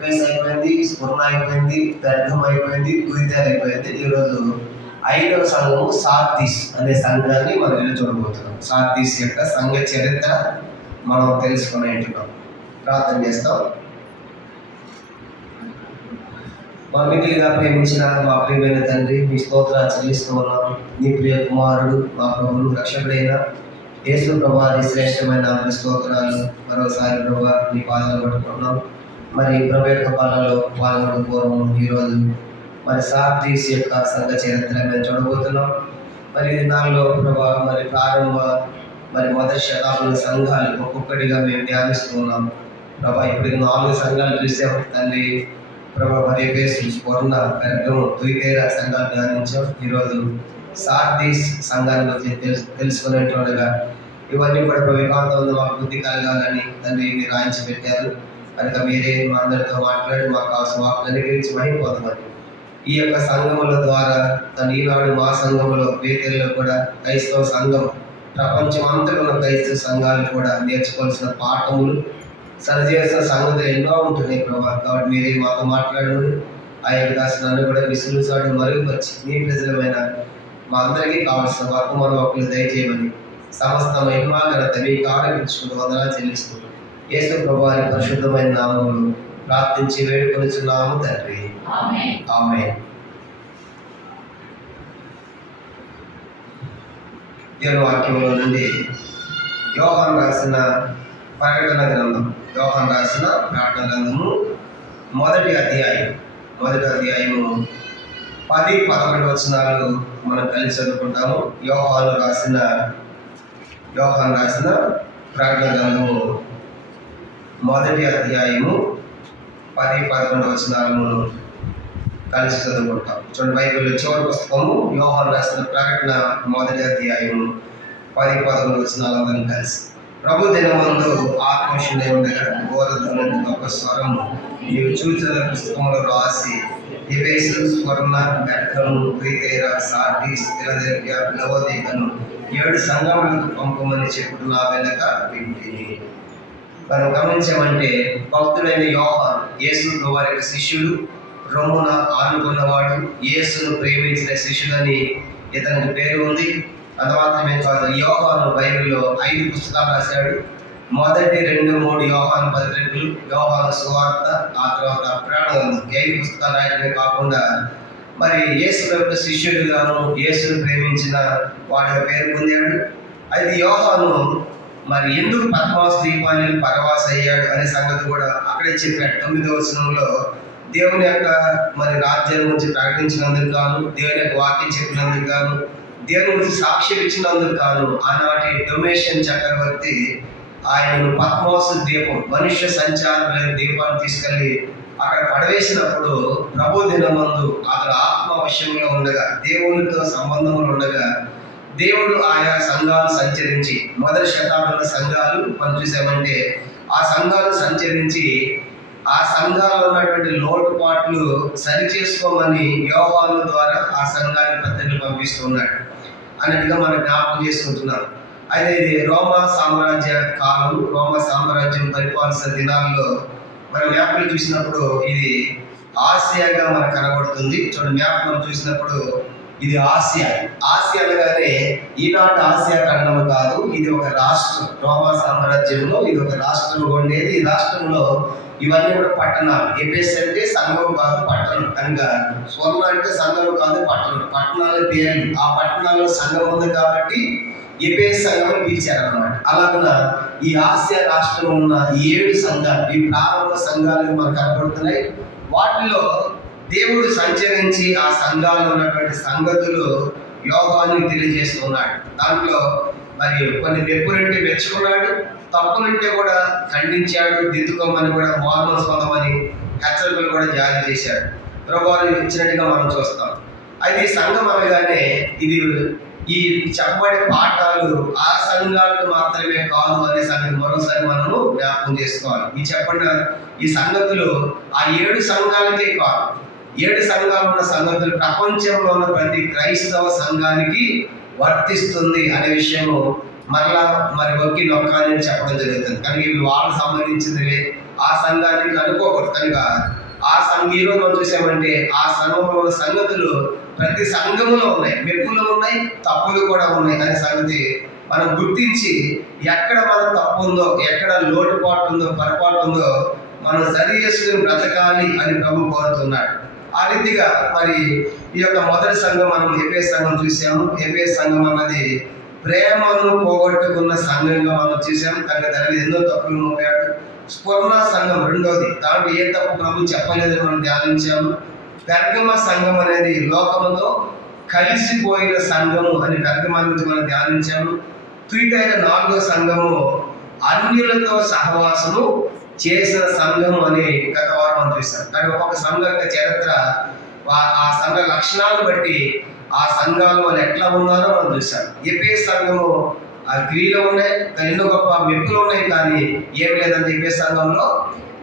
ఎఫెస్ అయిపోయింది, స్ఫురణ అయిపోయింది, పెర్గం అయిపోయింది, తుయితైర అయిపోయింది. ఈరోజు 5వ సంఘము సార్దీస్ అనే సంఘాన్ని మనం ఈరోజు చూడబోతున్నాం. సార్దీస్ యొక్క సంఘ చరిత్ర మనం తెలుసుకునేట్టున్నాం. ప్రార్థన చేస్తాం. మా మిగిలిగా ప్రేమించిన మా ప్రియమైన తండ్రి, మీ స్తోత్రాలు చెల్లిస్తూ ఉన్నాం. నీ ప్రియ కుమారుడు మా ప్రభువు రక్షకుడైన యేసు ప్రభువారి శ్రేష్టమైన స్తోత్రాలు. మరోసారి ప్రభు నీ పాదాలు పట్టుకుంటున్నాం. మరి ప్రభు యొక్క పాలలో పాల్గొనడం పూర్వం ఈరోజు మరి సార్దీస్ యొక్క సంఘ చరిత్ర మేము చూడబోతున్నాం. మరి ఈ దినాల్లో ప్రభు మరి ప్రారంభ మొదటి శతాబ్దం సంఘాలు ఒక్కొక్కటిగా మేము ధ్యానిస్తూ ఉన్నాం. ప్రభా ఇప్పుడు 4 సంఘాలు చూసాం తండ్రి. ప్రభా మరి ఎఫెసు, స్ఫురణ, పెర్గము, తుయితైర సంఘాలు ధ్యానించాం. ఈరోజు సార్దీస్ సంఘాన్ని గురించి తెలుసుకునేట్టుగా ఇవన్నీ కూడా వివాదంలో మాకు బుద్ధి కలగాలని తండ్రి మీరు రాయించి పెట్టారు. కనుక మీరే మా అందరితో మాట్లాడి మాకు కావాల్సిన వాక్కులన్నీ గురించి మహిపోతున్నాను. ఈ యొక్క సంఘముల ద్వారా ఈనాడు మా సంఘంలో బేతెల్లో కూడా క్రైస్తవ సంఘం ప్రపంచం అంతా ఉన్న క్రైస్తవ సంఘాలు కూడా నేర్చుకోవాల్సిన పాఠములు, సరిచేసిన సంగతులు ఎన్నో ఉంటున్నాయి ప్రభావ. కాబట్టి మీరే మాతో మాట్లాడండి. ఆ యొక్క దర్శనాన్ని కూడా విసులుసాడు మరుగుపరిచి మీ ప్రజలమైన మా అందరికీ కావాల్సిన వర్తమాన వాక్కులు దయచేయమని సమస్త మహిమా ఘనత మీకు ఆరోపించుకుంటూ వందనాలు చెల్లిస్తున్నాం. యేసు ప్రభువారి పరిశుద్ధమైన నామములో ప్రార్థించి వేడుకొనుచున్నాము తండ్రి. ఆమేన్. దేవుని వాక్యంలో నుండి యోహాను రాసిన ప్రకటన గ్రంథం, యోహాను రాసిన ప్రకటన గ్రంథము మొదటి అధ్యాయము 10-11 వచనాలు మనం కలిసి చదువుకుంటాము. యోహాను రాసిన ప్రకటన గ్రంథము మొదటి అధ్యాయము 10-11 వచనాలను కలిసి చదువుకుంటాం. చూడండి, బైబిల్లో చివరి పుస్తకము యోహాను రాసిన ప్రకటన మొదటి అధ్యాయము 10-11 వచనాలందరం కలిసి. ప్రభు దినమందు ఆత్మశుద్ధి ఉండగా ఘోరధ్వని గొప్ప స్వరము నీవు చూసిన పుస్తకంలో రాసి ఎఫెసు, స్ఫురణ, పెర్గము, తుయితైర, సార్దీస్, ఫిలదెల్ఫియా, లవోదికను 7 సంఘములకు పంపమని చెప్పుతున్న వెనక వింటిని. మనం గమనించామంటే భక్తుడైన యోహాను యేసు ప్రభువారి యొక్క శిష్యుడు, రొమ్మున ఆనుకున్నవాడు, యేసును ప్రేమించిన శిష్యుడని ఇతనికి పేరు ఉంది. అది మాత్రమే కాదు, యోహాను బైబిల్లో 5 పుస్తకాలు రాశాడు. మొదటి 2-3 యోహాను పత్రికలు, యోహాను సువార్త, ఆ తర్వాత ప్రకటన. 5 పుస్తకాలు రాయడమే కాకుండా మరి యేసు యొక్క శిష్యుడుగాను యేసును ప్రేమించిన వాడిగా పేరు పొందాడు. అయితే యోహాను మరి ఎందుకు పద్మాసు ద్వీపాన్ని పరవాస అయ్యాడు అనే సంగతి కూడా అక్కడే చెప్పాడు. 9వ వచనంలో దేవుని యొక్క మరి రాజ్యం గురించి ప్రకటించినందుకు గాను, దేవుని యొక్క వాక్యం చెప్పినందుకు గాను, దేవుని గురించి సాక్ష్యం ఇచ్చినందుకు గాను ఆనాటి డొమేషన్ చక్రవర్తి ఆయనను పద్మాసు ద్వీపం, మనుష్య సంచారమైన ద్వీపాన్ని తీసుకెళ్ళి అక్కడ పడవేసినప్పుడు ప్రభు దినమందు అతడు ఆత్మవశ్యంలో ఉండగా, దేవునితో సంబంధంలో ఉండగా దేవుడు ఆయా సంఘాలు సంచరించి, మొదటి శతాబ్దంలో సంఘాలు మనం చూసామంటే ఆ సంఘాలు సంచరించి ఆ సంఘాల్లో ఉన్నటువంటి లోటుపాట్లు సరి చేసుకోమని యోహాను ద్వారా ఆ సంఘానికి పత్రికలు పంపిస్తున్నాడు అన్నట్టుగా మనం జ్ఞాపకం చేసుకుంటున్నాం. అయితే ఇది రోమా సామ్రాజ్య కాలం, రోమా సామ్రాజ్యం పరిపాలిస్తున్న దినాల్లో మనం మ్యాప్లు చూసినప్పుడు ఇది ఆసియాగా మనకు కనబడుతుంది. చూడండి, మ్యాప్ మనం చూసినప్పుడు ఇది ఆసియా అనగానే ఈనాటి ఆసియా ఖండం కాదు, ఇది ఒక రాష్ట్రం. రోమా సామ్రాజ్యంలో ఇది ఒక రాష్ట్రం ఉండేది. ఈ రాష్ట్రంలో ఇవన్నీ కూడా పట్టణాలు. ఎఫెసు అంటే సంఘం కాదు, పట్టణం. కనుక స్వర్ణ అంటే సంఘం కాదు, పట్టణం. పట్టణాల పేర్లు, ఆ పట్టణాల్లో సంఘం ఉంది కాబట్టి ఎఫెసు సంఘం పిలిచారన్నమాట. అలాగన ఈ ఆసియా రాష్ట్రంలో ఉన్న 7 సంఘాలు, ఈ ప్రారంభ సంఘాలు మనకు కనపడుతున్నాయి. వాటిలో దేవుడు సంచరించి ఆ సంఘాల్లో ఉన్నటువంటి సంగతులు యోహానుకి తెలియజేస్తున్నాడు. దాంట్లో మరి కొన్ని మెప్పులంటే మెచ్చుకున్నాడు, తప్పులుంటే కూడా ఖండించాడు, దిద్దుకోమని కూడా మార్మల్స్ పొందమని హెచ్చరికలు కూడా జారీ చేశాడు. ప్రభువారు ఇచ్చినట్టుగా మనం చూస్తాం. అయితే ఈ సంఘం అనగానే ఇది ఈ చెప్పబడే పాఠాలు ఆ సంఘాలకు మాత్రమే కాదు అనే సంగతి మరోసారి మనము జ్ఞాపకం చేసుకోవాలి. ఈ సంగతులు ఆ 7 సంఘాలకే కాదు, 7 సంఘాలు ఉన్న సంగతులు ప్రపంచంలో ఉన్న ప్రతి క్రైస్తవ సంఘానికి వర్తిస్తుంది అనే విషయము మరలా ఒక్కి నొక్కాలని చెప్పడం జరుగుతుంది. కానీ ఇవి వాళ్ళకు సంబంధించినవి, ఆ సంఘానికి అనుకోకూడదు. కనుక ఆ సంఘం ఈరోజు మనం చూసామంటే ఆ సంఘంలో ఉన్న సంగతులు ప్రతి సంఘములో ఉన్నాయి, మెప్పులు ఉన్నాయి, తప్పులు కూడా ఉన్నాయి అనే సంగతి మనం గుర్తించి ఎక్కడ మన తప్పు ఉందో, ఎక్కడ లోటుపాటు ఉందో, పొరపాటు ఉందో మనం సరి చేసుకుని బ్రతకాలి అని ప్రభు కోరుతున్నాడు. ఆ రీతిగా మరి ఈ యొక్క మొదటి సంఘం మనం ఎఫెసు సంఘం చూసాము. ఎఫెసు సంఘం అన్నది ప్రేమను పోగొట్టుకున్న సంఘంగా మనం చూసాము. కనుక దాని ఎన్నో తప్పులు మోపాడు. స్ఫురణ సంఘం రెండోది, దాంట్లో ఏ తప్పు ప్రభు చెప్పలేదని మనం ధ్యానించాము. పెర్గమ సంఘం అనేది లోకముతో కలిసిపోయిన సంఘము అని పెర్గమ నుంచి మనం ధ్యానించాము. తుయితైన నాలుగో సంఘము అన్యులతో సహవాసము చేసిన సంఘము అని గత వారం మనం చూసాం. కానీ ఒక్కొక్క సంఘం యొక్క చరిత్ర, ఆ సంఘ లక్షణాలను బట్టి ఆ సంఘాలు వాళ్ళు ఎట్లా ఉన్నారో మనం చూసాం. ఎఫెసు సంఘము ఆ క్రియలు ఉన్నాయి, ఎన్నో గొప్ప మెప్పులు ఉన్నాయి, కానీ ఏం లేదంటే ఎఫెసు సంఘంలో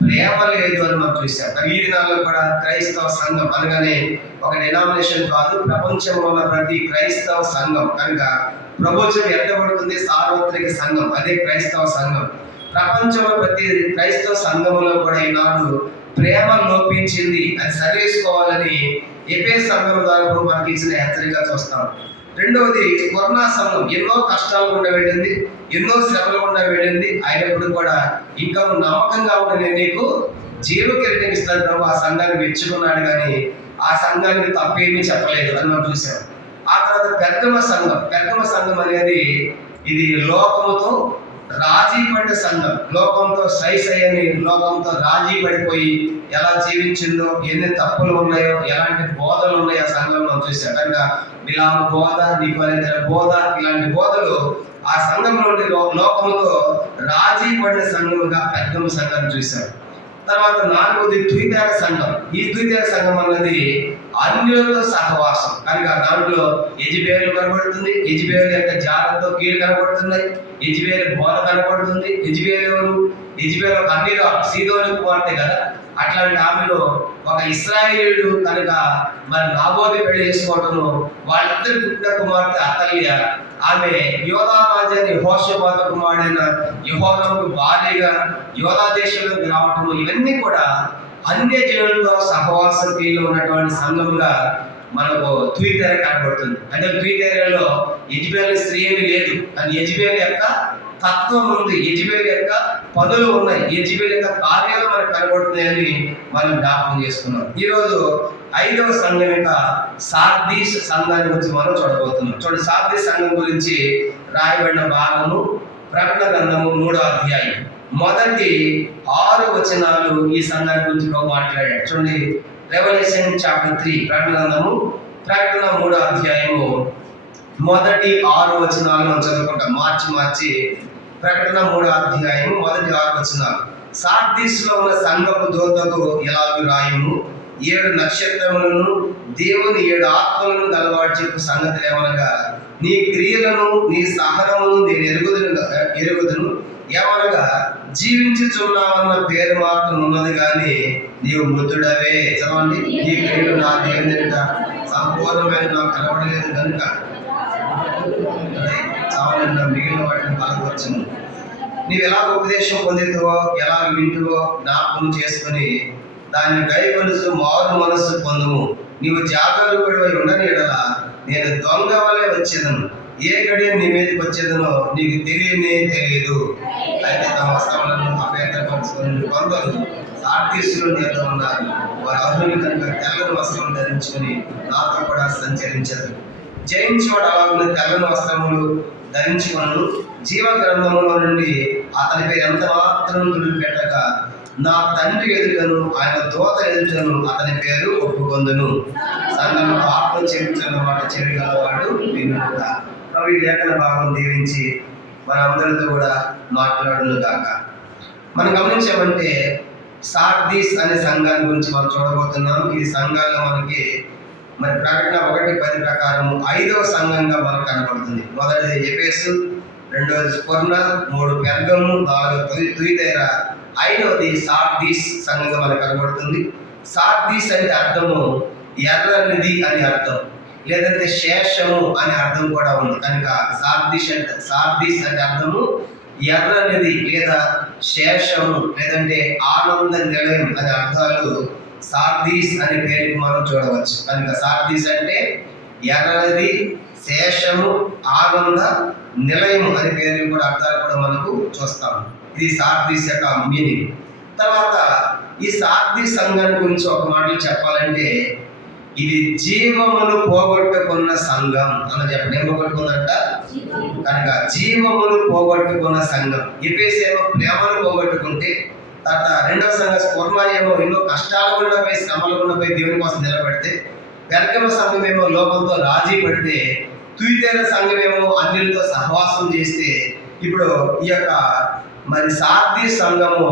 ప్రేమ లేదు అని మనం చూసాం. ఈ దినాల్లో కూడా క్రైస్తవ సంఘం అనగానే ఒక డినామినేషన్ కాదు, ప్రపంచంలో ఉన్న ప్రతి క్రైస్తవ సంఘం. కనుక ప్రభుత్వం ఎత్తబడుతుంది సార్వత్రిక సంఘం, అదే క్రైస్తవ సంఘం. ప్రపంచంలో ప్రతి క్రైస్తవ సంఘంలో కూడా ఈనాడు ప్రేమ లోపించింది, అది సరిచేసుకోవాలని ఎఫెసు సంఘం ద్వారా మనకి ఇచ్చిన హెచ్చరిక చూస్తాం. రెండవది స్ఫురణ సంఘం ఎన్నో కష్టాలు గుండా వెళ్ళింది, ఎన్నో శ్రమలు గుండా వెళ్ళింది, అయినప్పుడు కూడా ఇంకా నమ్మకంగా ఉండి నేను నీకు జీవ కిరీటం ఇస్తాను ప్రభు ఆ సంఘాన్ని మెచ్చుకున్నాడు, కానీ ఆ సంఘానికి తప్పేమీ చెప్పలేదు అని మనం చూసాం. ఆ తర్వాత పెర్గమ సంఘం అనేది ఇది లోకముతో రాజీ పడ్డ సంఘం. లోకంతో సై అని లోకంతో రాజీ పడిపోయి ఎలా జీవించిందో, ఎన్ని తప్పులు ఉన్నాయో, ఎలాంటి బోధలు ఉన్నాయో ఆ సంఘంలో చూసాం. కనుక బిలాము బోధ, నికోదేము బోధ, ఇలాంటి బోధలు ఆ సంఘంలో లోకముతో రాజీ పడిన సంఘముగా పెర్గమ సంఘాన్ని చూసాం. తర్వాత నాలుగోది తుయితైన సంఘం. ఈ తుయితైన సంఘం అన్నది అన్యులతో సహవాసం. కనుక దాంట్లో యెజబెలు కనబడుతుంది, యెజబెలు యొక్క జాలతో కీళ్ళు కనబడుతున్నాయి, యెజబెలు బోధ కనబడుతుంది. యెజబెలు ఎవరు? యెజబెలు ఒక అన్యురాలు, సీదోను కుమార్తె కదా. అట్లాంటి ఆమెలో ఒక ఇశ్రాయేలీయుడు కనుక మరి నాబోతు పెళ్లి చేసుకోవటము, వాళ్ళిద్దరు పుట్టిన కుమార్తె అతల్య, ఆమె యోధా రాజాని యెహోషాపాతు కుమారుడైన యెహోరాముకు భార్యగా యోధా దేశంలోకి రావటము, ఇవన్నీ కూడా అన్య జనులతో సహవాస క్రియలో ఉన్నటువంటి సంఘముగా మనకు తుయితైర కనబడుతుంది. అంటే తుయితైరలో యెజబెలు స్త్రీ ఏమీ లేదు, కానీ యెజబెలు యొక్క తత్వం ఉంది, యెజబెలు యొక్క పనులు ఉన్నాయి, యెజబెలు యొక్క కార్యాలు మనకు కనబడుతున్నాయని మనం జ్ఞాపకం చేసుకున్నాం. ఈరోజు ఐదవ సంఘం యొక్క సార్దీస్ సంఘాన్ని గురించి మనం చూడబోతున్నాం. చూడండి, సార్దీస్ సంఘం గురించి రాయబడిన భాగము ప్రకటన గ్రంథము 3వ అధ్యాయం మొదటి 6 వచనాలు ఈ సంఘాన్ని గురించి మాట్లాడాడు. చూడండి, రెవల్యూషన్ చాప్టర్ 3 ప్రకటన 3వ అధ్యాయము మొదటి 6 వచనాలు మనం చదువుకుంటాం. మార్చి ప్రకటన 3వ అధ్యాయం మొదటి 6 వచనాలు. సార్దీస్లో ఉన్న సంఘపు దూతకు ఇలాగ రాయుము, 7 నక్షత్రములను దేవుని 7 ఆత్మలను గలవాడు చెప్పు సంగతి ఏమనగా, నీ క్రియలను నీ సహనమును నేను ఎరుగుదును. ఏమనగా జీవించుచున్నావన్న పేరు మాత్రం ఉన్నది, కానీ నీవు మృతుడవే. చదవండి, నీ క్రియలు నా దేవుని ఎదుట సంపూర్ణమైన నాకు కనబడలేదు కనుక చావనన్నా మిగిలిన వాటిని పాల్గొచ్చును. నీవు ఎలా ఉపదేశం పొందితువో, ఎలా వింటువో జ్ఞాపకం చేసుకుని దాన్ని గైకొలుసు మారు మనస్సు పొందుము. నీవు జాగరూకుడివై ఉండని ఎడల నేను దొంగ వలె వచ్చేదను, ఏ గడియ నీ మీదకి వచ్చేదనో నీకు తెలియదు. అయితే తమ వస్త్రములను అభ్యంతరపరుచుకుని కొందరు సార్దీసులో నేత ఉన్నారు, వారు అర్హులు కనుక తెల్లని వస్త్రం ధరించుకుని నాతో కూడా సంచరించదు. జయించేవాడు అలాగున్న తెల్లని వస్త్రములు ధరించుకును, జీవ గ్రంథములో నుండి అతని పేరు ఎంత మాత్రం తుడిపెట్టక నా తండ్రి ఎదుటను ఆయన దూత ఎదుటను అతని పేరు ఒప్పుకొందును. సంఘంలో ఆత్మ చెబుతున్న మాట చెవిగలవాడు వినుట. ప్రభు ఈ లేఖన భాగం దీవించి మనందరితో కూడా మాట్లాడును గాక. మనం గమనించామంటే సార్దీస్ అనే సంఘాన్ని గురించి మనం చూడబోతున్నాం. ఈ సంఘాల్లో మనకి మరి ప్రకటన 1:10 ప్రకారం 5వ సంఘంగా మనకు కనబడుతుంది. మొదటిది ఎఫెసు, 2వది స్ఫురణ, 3 పెర్గము, 4 తుయితైర, 5వది సార్దీస్ సంఘంగా మనకు కనబడుతుంది. సార్దీస్ అంటే అర్థము ఎర్రనిది అని అర్థం, లేదంటే శేషము అనే అర్థం కూడా ఉంది. కనుక సార్దీస్ అంటే అర్థము ఎర్రనిది లేదా శేషము లేదంటే ఆనంద నిలయం అనే అర్థాలు సార్దీస్ అనే పేరుకి మనం చూడవచ్చు. కనుక సార్దీస్ అంటే ఎర్రనిది, శేషము, ఆనంద నిలయము అనే పేరు కూడా అర్థాలు కూడా మనకు చూస్తాము. ఇది సార్దీస్ యొక్క మీనింగ్. తర్వాత ఈ సార్దీస్ సంఘాన్ని గురించి ఒక మాటలు చెప్పాలంటే ఇది జీవమును పోగొట్టుకున్న సంఘం అని చెప్పండి. ఏం పోగొట్టుకుందంట? కనుక జీవమును పోగొట్టుకున్న సంఘం. ఎఫెసీయులో ప్రేమను పోగొట్టుకుంటే, తర్వాత రెండవ సంఘం స్ఫుర్ణయేమో ఎన్నో కష్టాలు గుండా పోయి శ్రమలు గుండా పోయి దేవుని కోసం నిలబడితే, పెర్గమ సంఘం ఏమో లోకంతో రాజీ పడితే, తుయితైన సంఘం ఏమో అన్యులతో సహవాసం చేస్తే, ఇప్పుడు ఈ యొక్క మరి సార్దీస్ సంఘము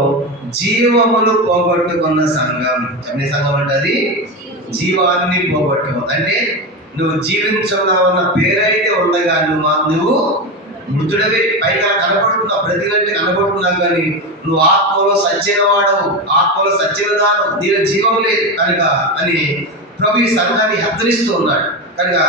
జీవమును పోగొట్టుకున్న సంఘం. చెప్పే సంఘం అంటే అది జీవాన్ని పోగొట్టుకో అంటే నువ్వు జీవించున్నావన్న పేరైతే ఉండగా నువ్వు మృతుడవి పైగా కనపడుతున్నావు, ప్రతిగంటే కనపడుతున్నావు, కానీ నువ్వు ఆత్మలో సచ్చిన వాడవు, ఆత్మలో సచ్చిన దానవు, నీలో జీవం లేదు కనుక అని ప్రభు ఈ సంఘాన్ని హెచ్చరిస్తూ ఉన్నాడు. కనుక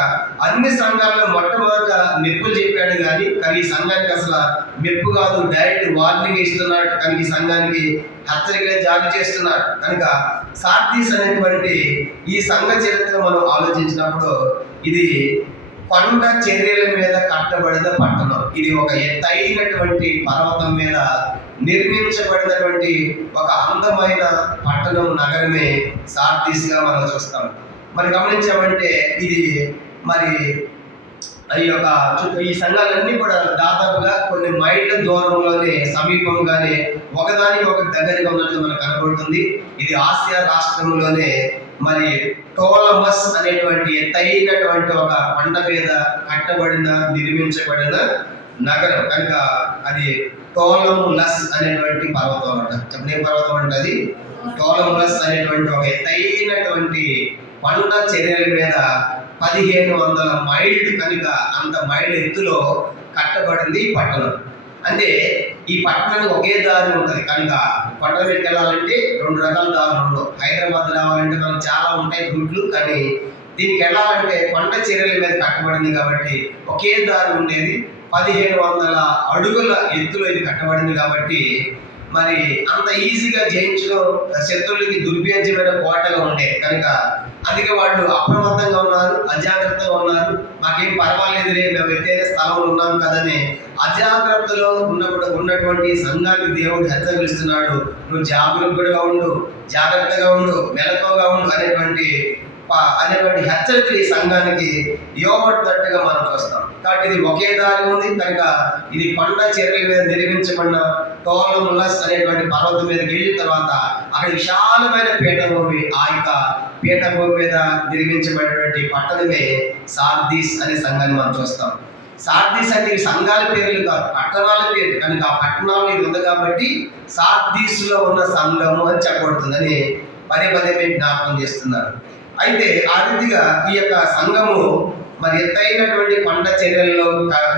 అన్ని సంఘాల్లో మొట్టమొదట మెప్పులు చెప్పాడు, కానీ ఈ సంఘానికి అసలు మెప్పు కాదు, డైరెక్ట్ వార్నింగ్ ఇస్తున్నాడు. కనుక ఈ సంఘానికి హెచ్చరిక జారీ చేస్తున్నాడు. కనుక సార్దీస్ అనేటువంటి ఈ సంఘ చరిత్ర మనం ఆలోచించినప్పుడు ఇది కొండ చర్యల మీద కట్టబడిన పట్టణం. ఇది ఒక ఎత్తైనటువంటి పర్వతం మీద నిర్మించబడినటువంటి ఒక అందమైన పట్టణం, నగరమే సార్దీస్గా మనం చూస్తాం. మరి గమనించామంటే ఇది మరి ఈ సంఘాలన్నీ కూడా దాదాపుగా కొన్ని మైళ్ళ దూరంలోనే సమీపంగానే ఒకదానికి ఒక దగ్గరగా ఉన్నట్టు మనకు కనబడుతుంది. ఇది ఆసియా రాష్ట్రంలోనే మరి టోలమస్ అనేటువంటి ఎత్తైనటువంటి ఒక కొండ మీద కట్టబడిన నిర్మించబడిన నగరం. కనుక అది టోలములస్ అనేటువంటి పర్వతం అంట. చెప్పే పర్వతం అంటే అది టోలములస్ అనేటువంటి ఒక ఎత్తైనటువంటి కొండ చర్యల మీద 1500 మైళ్ళు, కనుక అంత మైళ్ళ ఎత్తులో కట్టబడింది ఈ పట్టణం. అంటే ఈ పట్టణానికి ఒకే దారి ఉంటుంది. కనుక కొండ మీదకి వెళ్ళాలంటే 2 రకాల దారులు ఉండవు. హైదరాబాద్ రావాలంటే మనకు చాలా ఉంటాయి రూట్లు, కానీ దీనికి వెళ్ళాలంటే కొండ చర్యల మీద కట్టబడింది కాబట్టి ఒకే దారి ఉండేది. 1500 అడుగుల ఎత్తులో ఇది కట్టబడింది కాబట్టి మరి అంత ఈజీగా జయించడం శత్రువులకి దుర్భేద్యమైన కోటగా ఉండేది. కనుక అందుకే వాళ్ళు అప్రమత్తంగా ఉన్నారు, అజాగ్రత్తగా ఉన్నారు. మాకేం పర్వాలేదులే, మేము ఎత్తైన స్థలంలో ఉన్నాం కదని అజాగ్రత్తలో ఉన్నటువంటి సంఘానికి దేవుడు హెచ్చరిస్తున్నాడు. నువ్వు జాగరూకుడుగా ఉండు, జాగ్రత్తగా ఉండు, మెలకువగా ఉండు అనేటువంటి హెచ్చరికలు ఈ సంఘానికి ఇవ్వబడినట్టుగా మనం చూస్తాం. కాబట్టి ఇది ఒకే దారి ఉంది. కనుక ఇది కొండ చర్యల మీద నిర్మించబడిన టోలములస్ అనేటువంటి పర్వతం మీదకి వెళ్ళిన తర్వాత అక్కడ విశాలమైన పీఠభూమి, ఆ యొక్క పీఠభూమి మీద నిర్మించబడినటువంటి పట్టణమే సార్దీస్ అనే సంఘాన్ని మనం చూస్తాం. సార్దీస్ అంటే సంఘాల పేర్లు కాదు, పట్టణాల పేరు. కనుక ఆ పట్టణాలు ఇది ఉంది కాబట్టి సార్దీస్లో ఉన్న సంఘము అని చెప్పబడుతుందని పదే మేము జ్ఞాపకం చేస్తున్నారు. అయితే ఆ రీతిగా ఈ యొక్క సంఘము మరి ఎత్తైనటువంటి కొండ చర్యల్లో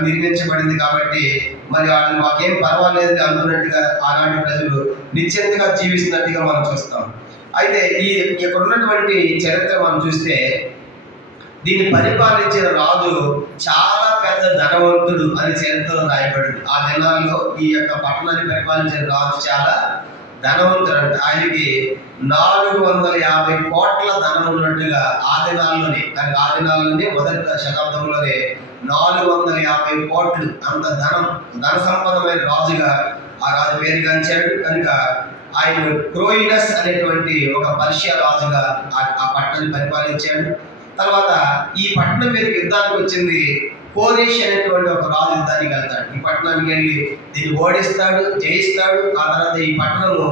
నిర్మించబడింది కాబట్టి మరి వాళ్ళు మాకేం పర్వాలేదు అనుకున్నట్టుగా ఆనాటి ప్రజలు నిశ్చింతగా జీవిస్తున్నట్టుగా మనం చూస్తాం. అయితే ఇక్కడ ఉన్నటువంటి చరిత్ర మనం చూస్తే దీన్ని పరిపాలించిన రాజు చాలా పెద్ద ధనవంతుడు అని చరిత్రలో రాయబడింది. ఆ దినాల్లో ఈ యొక్క పట్టణాన్ని పరిపాలించిన రాజు చాలా ధనవంతుడు అంటే ఆయనకి 450 కోట్ల ధనం ఉన్నట్టుగా ఆ దినాల్లోనే, కానీ ఆ దినాల్లోనే మొదటి శతాబ్దంలోనే 450 కోట్లు అంత ధన సంపదమైన రాజుగా ఆ రాజు పేరు గంచాడు. కనుక ఆయన క్రోయినస్ అనేటువంటి ఒక పర్షియా రాజుగా ఆ పట్టణాన్ని పరిపాలించాడు. తర్వాత ఈ పట్టణం మీద యుద్ధానికి వచ్చింది కోరేష్ అనేటువంటి ఒక రాజు యుద్ధానికి వెళ్తాడు. ఈ పట్టణానికి వెళ్ళి దీన్ని ఓడిస్తాడు, జయిస్తాడు. ఆ తర్వాత ఈ పట్టణము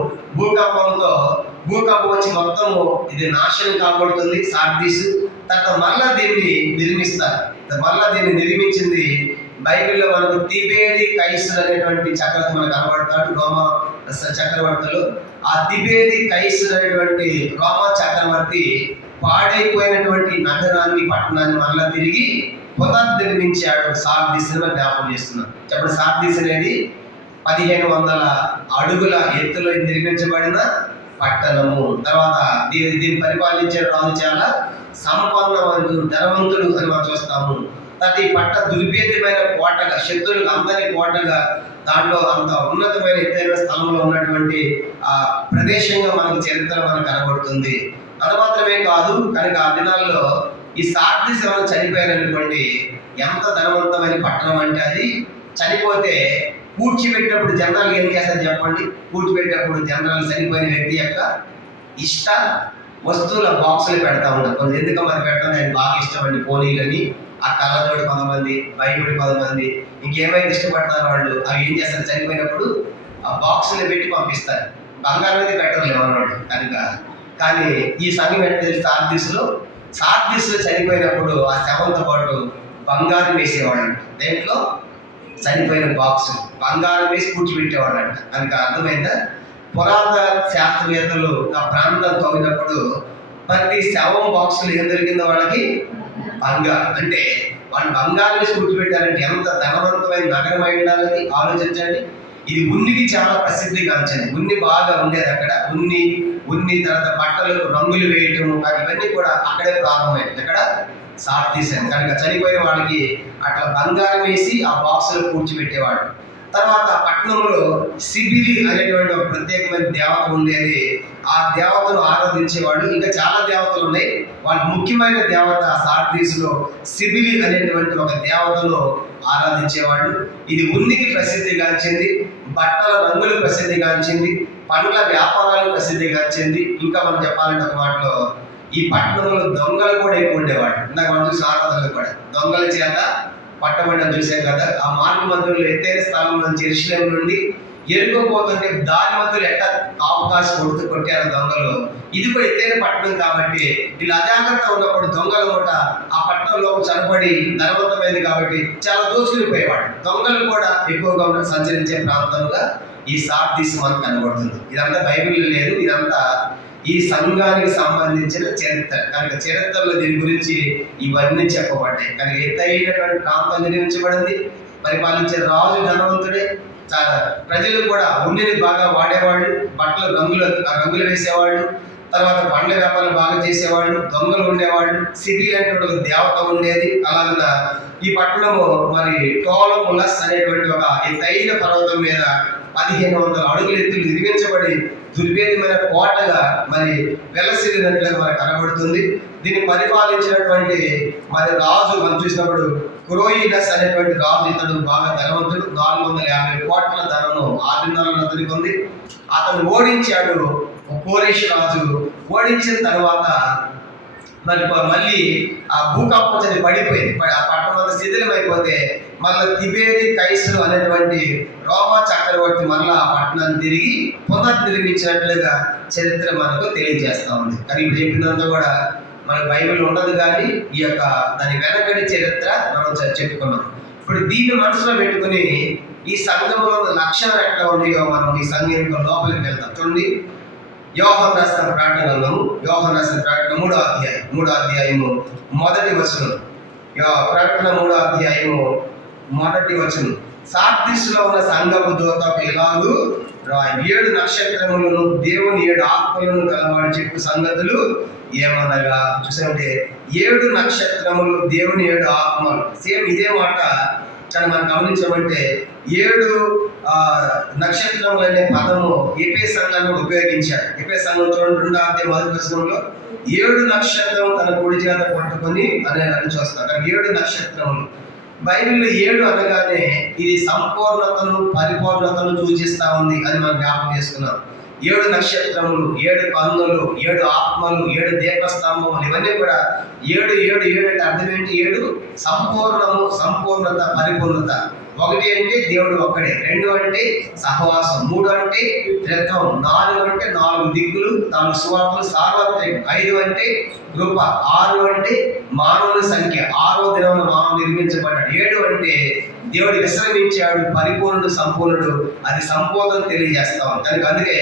భూకంపం వచ్చి మొత్తము ఇది నాశనం కాబడుతుంది సార్దీస్. తర్వాత మళ్ళా దీన్ని నిర్మిస్తారు. మళ్ళా దీన్ని నిర్మించింది బైబిల్లో మనకు తిబేరి కైసర్ అనేటువంటి చక్రవర్తి మనకు కనబడతాడు రోమా చక్రవర్తులు. ఆ తిబేరి కైసర్ అనేటువంటి రోమా చక్రవర్తి పాడైపోయినటువంటి నగరాన్ని, పట్టణాన్ని మళ్ళా తిరిగి పునర్నిర్మించాడు. సార్దీస్ జ్ఞాపకం చేస్తున్నాడు. చెప్పండి, సార్దీస్ అనేది 1500 అడుగుల ఎత్తులో నిర్మించబడిన పట్టణము. తర్వాత దీన్ని పరిపాలించే రాజు చాలా సంపన్నవంతుడు, ధనవంతుడు అని మనం చూస్తాము. తర్వాత ఈ పట్ట దుర్భేద్యమైన కోటగా, శత్రువులకు అందరి కోటగా, దాంట్లో అంత ఉన్నతమైన ఎత్తైన స్థలంలో ఉన్నటువంటి ఆ ప్రదేశంగా మనకు చరిత్ర మనకు కనబడుతుంది. అది మాత్రమే కాదు, కనుక ఆ దినాల్లో ఈ సార్దీస్ ఎవరు చనిపోయారనుకోండి, ఎంత ధనవంతమైన పట్టణం అంటే అది. చనిపోతే పూడ్చిపెట్టినప్పుడు జనరల్ ఏం చేస్తారు చెప్పండి? పూడ్చిపెట్టినప్పుడు జనరల్ చనిపోయిన వ్యక్తి యొక్క ఇష్ట వస్తువుల బాక్సులు పెడతా ఉంటారు. కొంచెం ఎందుకు మరి పెట్టడం, ఆయన బాగా ఇష్టం అండి పోనీలని, ఆ కళ్ళజోడు కొంతమంది, బైబిల్ కొంతమంది, ఇంకేమైనా ఇష్టపడతారు వాళ్ళు. అవి ఏం చేస్తారు, చనిపోయినప్పుడు ఆ బాక్సులు పెట్టి పంపిస్తారు. బంగారం అయితే పెట్టరు ఏమన్నాడు కనుక. కానీ ఈ సంఘం ఏంటంటే సార్దీస్లో చనిపోయినప్పుడు ఆ శవంతో పాటు బంగారం వేసేవాళ్ళంట. దేంట్లో? చనిపోయిన బాక్స్ బంగారం వేసి కూర్చోబెట్టేవాళ్ళంట. కనుక అర్థమైందా? పురాతన శాస్త్రవేత్తలు ఆ ప్రాంతం తవ్వినప్పుడు ప్రతి శవం బాక్సులు ఏం దొరికిందో వాళ్ళకి బంగారం. అంటే వాళ్ళు బంగారం వేసి కూర్చోబెట్టారంటే ఎంత ధనవంతమైన నగరం అయి ఉండాలని ఆలోచించండి. ఇది ఉన్నికి చాలా ప్రసిద్ధిగాంచింది. ఉన్ని బాగా ఉండేది అక్కడ. ఉన్ని తర్వాత బట్టలకు రంగులు వేయటం, ఇవన్నీ కూడా అక్కడే ప్రారంభమైంది. అక్కడ సార్దీస్ అని. కనుక చనిపోయిన వాళ్ళకి అట్లా బంగారం వేసి ఆ బాక్సులో కూర్చిపెట్టేవాడు. తర్వాత పట్టణంలో సిబిలి అనేటువంటి ఒక ప్రత్యేకమైన దేవత ఉండేది. ఆ దేవతను ఆరాధించేవాడు. ఇంకా చాలా దేవతలు ఉన్నాయి. వాళ్ళ ముఖ్యమైన దేవత సార్దీస్లో సిబిలి అనేటువంటి ఒక దేవతను ఆరాధించేవాడు. ఇది ఉనికి ప్రసిద్ధిగాంచింది, బట్టల రంగులు ప్రసిద్ధిగాంచింది, పండ్ల వ్యాపారాలు ప్రసిద్ధిగాంచింది. ఇంకా మనం చెప్పాలంటే ఒక మాటలో ఈ పట్టణంలో దొంగలు కూడా ఎక్కువ ఉండేవాడు. ఇందాక మనం చూసి ఆరాధనలు కూడా దొంగల చేత పట్టబడ్డం చూసాం కదా. ఆ మార్గ మధ్యలో ఎత్తైన స్థలం నుంచి యెరూషలేము నుండి ఎరుకోపోతుంటే దారి మధ్యలో ఎట్లా అవకాశం కొట్టారు దొంగలు. ఇది కూడా ఎత్తైన పట్టణం కాబట్టి వీళ్ళు అజాగ్రత్త ఉన్నప్పుడు దొంగలు కూడా ఆ పట్టణంలో చనబడి ధనవంతమైంది కాబట్టి చాలా దోచుకునిపోయేవాడు. దొంగలు కూడా ఎక్కువగా సంచరించే ప్రాంతంగా ఈ సార్దీస్ మనకు కనబడుతుంది. ఇదంతా బైబిల్లో లేదు, ఇదంతా ఈ సంఘానికి సంబంధించిన చరిత్ర. కనుక చరిత్రలో దీని గురించి ఇవన్నీ చెప్పబడ్డాయి. కనుక ఎత్తైనటువంటి ప్రాంతం నిర్మించబడింది. పరిపాలించే రాజు ధనవంతుడే. చాలా ప్రజలు కూడా ఉన్నిని బాగా వాడేవాళ్ళు, బట్టలు రంగులు వేసేవాళ్ళు, తర్వాత పండ్ల వ్యాపారం బాగా చేసేవాళ్ళు, దొంగలు ఉండేవాళ్ళు, సిబిలి అనేటువంటి ఒక దేవత ఉండేది. అలాగా ఈ పట్టణము మరి టోలములస్ అనేటువంటి ఒక ఎత్తైన పర్వతం మీద 1500 అడుగుల ఎత్తులు నిర్మించబడి దుర్భేద్యమైన కోటగా మరి వెలసిల్లినట్లుగా మనకు కనబడుతుంది. దీన్ని పరిపాలించినటువంటి మరి రాజు మనం చూసినప్పుడు కురోయినస్ అనేటువంటి రాజు. ఇతడు బాగా ధనవంతుడు. 450 కోట్ల ధనము ఆ దినాలలో అతనికి ఉంది. అతను ఓడించాడు కోరేష్ రాజు. ఓడించిన తర్వాత మళ్ళీ ఆ భూకంపం చది పడిపోయింది. ఆ పట్టణం అంతా శిథిలం అయిపోతే మళ్ళీ తిబేరి కైసరు అనేటువంటి రోమా చక్రవర్తి మళ్ళీ ఆ పట్టణాన్ని తిరిగి పునర్నిర్మించినట్లుగా చరిత్ర మనకు తెలియజేస్తా ఉంది. కానీ ఇప్పుడు చెప్పినంత కూడా మన బైబిల్ ఉండదు, కానీ ఈ యొక్క దాని వెనకడి చరిత్ర మనం చెప్పుకున్నాం. ఇప్పుడు దీన్ని మనసులో పెట్టుకుని ఈ సంఘంలో లక్షణాలు ఎట్లా ఉన్నాయో మనం ఈ సంఘం లోపలికి వెళ్తాం. చూడండి, యోహాను రాసిన ప్రకటన గ్రంథము, యోహాను రాసిన ప్రకటన 3వ అధ్యాయము 1వ వచనం. ప్రకటన 3వ అధ్యాయము 1వ వచనం. సార్దీస్లో ఉన్న సంఘపు దూతకు ఇలాగూ రాయి, 7 నక్షత్రములను దేవుని 7 ఆత్మలను కలవాడు చెప్పు సంగతులు ఏమనగా. చూసామంటే 7 నక్షత్రములు, దేవుని 7 ఆత్మలు. సేమ్ ఇదే మాట కానీ మనం గమనించమంటే 7 నక్షత్రములు అనే పదము ఎఫెసు సంఘంలో ఉపయోగించాడు. ఎఫెసు సంఘం చూడండి 2వ అధ్యాయం 1వ వచనంలో 7 నక్షత్రం తన కుడి చేత పట్టుకొని అని చూస్తాం. 7 నక్షత్రములు బైబిల్లో 7 అనగానే ఇది సంపూర్ణతను, పరిపూర్ణతను సూచిస్తా ఉంది అని మనం జ్ఞాపకం చేసుకున్నాం. 7 నక్షత్రములు, 7 కన్నులు, 7 ఆత్మలు, 7 దీపస్తంభములు, ఇవన్నీ కూడా 7 అంటే అర్థం ఏంటి? 7 సంపూర్ణము, సంపూర్ణత, పరిపూర్ణత. 1 అంటే దేవుడు ఒక్కడే, 2 అంటే సహవాసం, 3 అంటే త్రిత్వం, 4 అంటే 4 దిక్కులు, 4 సువార్తలు సార్వత్రికం, 5 అంటే కృప, 6 అంటే మానవుల సంఖ్య, 6వ దినమున మానవుడు నిర్మించబడ్డాడు, 7 అంటే దేవుడు విశ్రమించాడు, పరిపూర్ణుడు, సంపూర్ణుడు. అది సంపూర్ణం తెలియజేస్తాం. కనుక అందుకే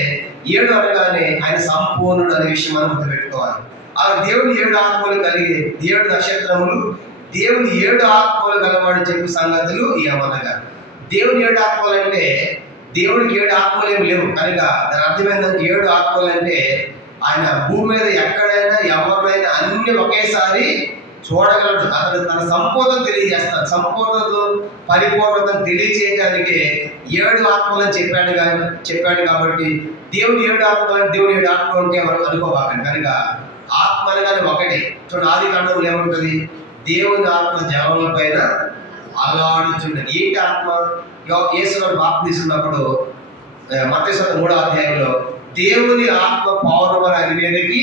7 అనగానే ఆయన సంపూర్ణుడు అనే విషయం మనం గుర్తుపెట్టుకోవాలి. ఆ దేవుడు 7 ఆత్మలు కలిగి 7 నక్షత్రములు, దేవుని 7 ఆత్మలు కలవాడు చెప్పు సంగతులు ఏమనగా. దేవుని 7 ఆత్మలు అంటే దేవుడికి 7 ఆత్మలు ఏమి లేవు. కనుక దాని అర్థమైందంటే 7 ఆత్మలు అంటే ఆయన భూమి మీద ఎక్కడైనా ఎవరినైనా అన్ని ఒకేసారి చూడగలడు. అతడు తన సంపూర్ణత తెలియజేస్తాడు. సంపూర్ణత పరిపూర్ణతను తెలియజేయడానికి 7 ఆత్మలను చెప్పాడు కాబట్టి దేవుడు 7 ఆత్మలు, దేవుడు 7 ఆత్మలు ఉంటే మనం అనుకోవాలండి. కనుక ఆత్మ అనగానే ఒకటే. చూడండి, ఆది కాండంలో ఏముంటుంది? దేవుని ఆత్మ జనముల పైన అల్లాడుచుండేది. ఏంటి ఆత్మ? యేసును బాప్తిస్తున్నప్పుడు మత్తయి 3వ అధ్యాయంలో దేవుని ఆత్మ పౌరముల ఆయన మీదకి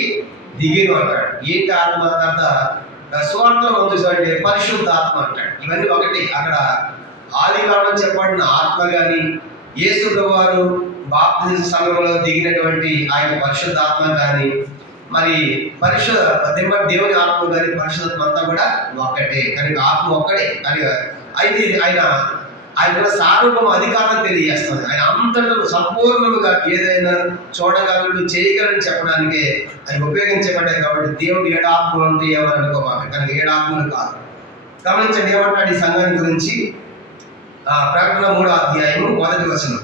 దిగిను అంటాడు. ఏంటి ఆత్మ? తర్వాత సువార్తలో మనం చూసామంటే పరిశుద్ధ ఆత్మ అంటాడు. ఇవన్నీ ఒకటి. అక్కడ ఆది కాండం చెప్పబడిన ఆత్మ కానీ, యేసు వారు బాప్తిస్మ సమయంలో దిగినటువంటి ఆయన పరిశుద్ధ ఆత్మ కానీ, మరి దేవుని ఆత్మ కానీ పరిశుద్ధత్వం అంతా కూడా ఒక్కటే. కనుక ఆత్మ ఒక్కడే. కనుక అయితే ఆయన సార్వభౌమ అధికారం తెలియజేస్తుంది. ఆయన అంతటా సంపూర్ణముగా ఏదైనా చూడగలడు, చేయగలని చెప్పడానికి ఆయన ఉపయోగించబడ్డాయి. కాబట్టి దేవుడు 7 ఆత్మలు ఉంటే ఏమని అనుకోవాలి. కనుక 7 ఆత్మలు కాదు. గమనించండి ఏమంటాడు ఈ సంఘాన్ని గురించి. ప్రకటన 3వ అధ్యాయము 1వ వచనం.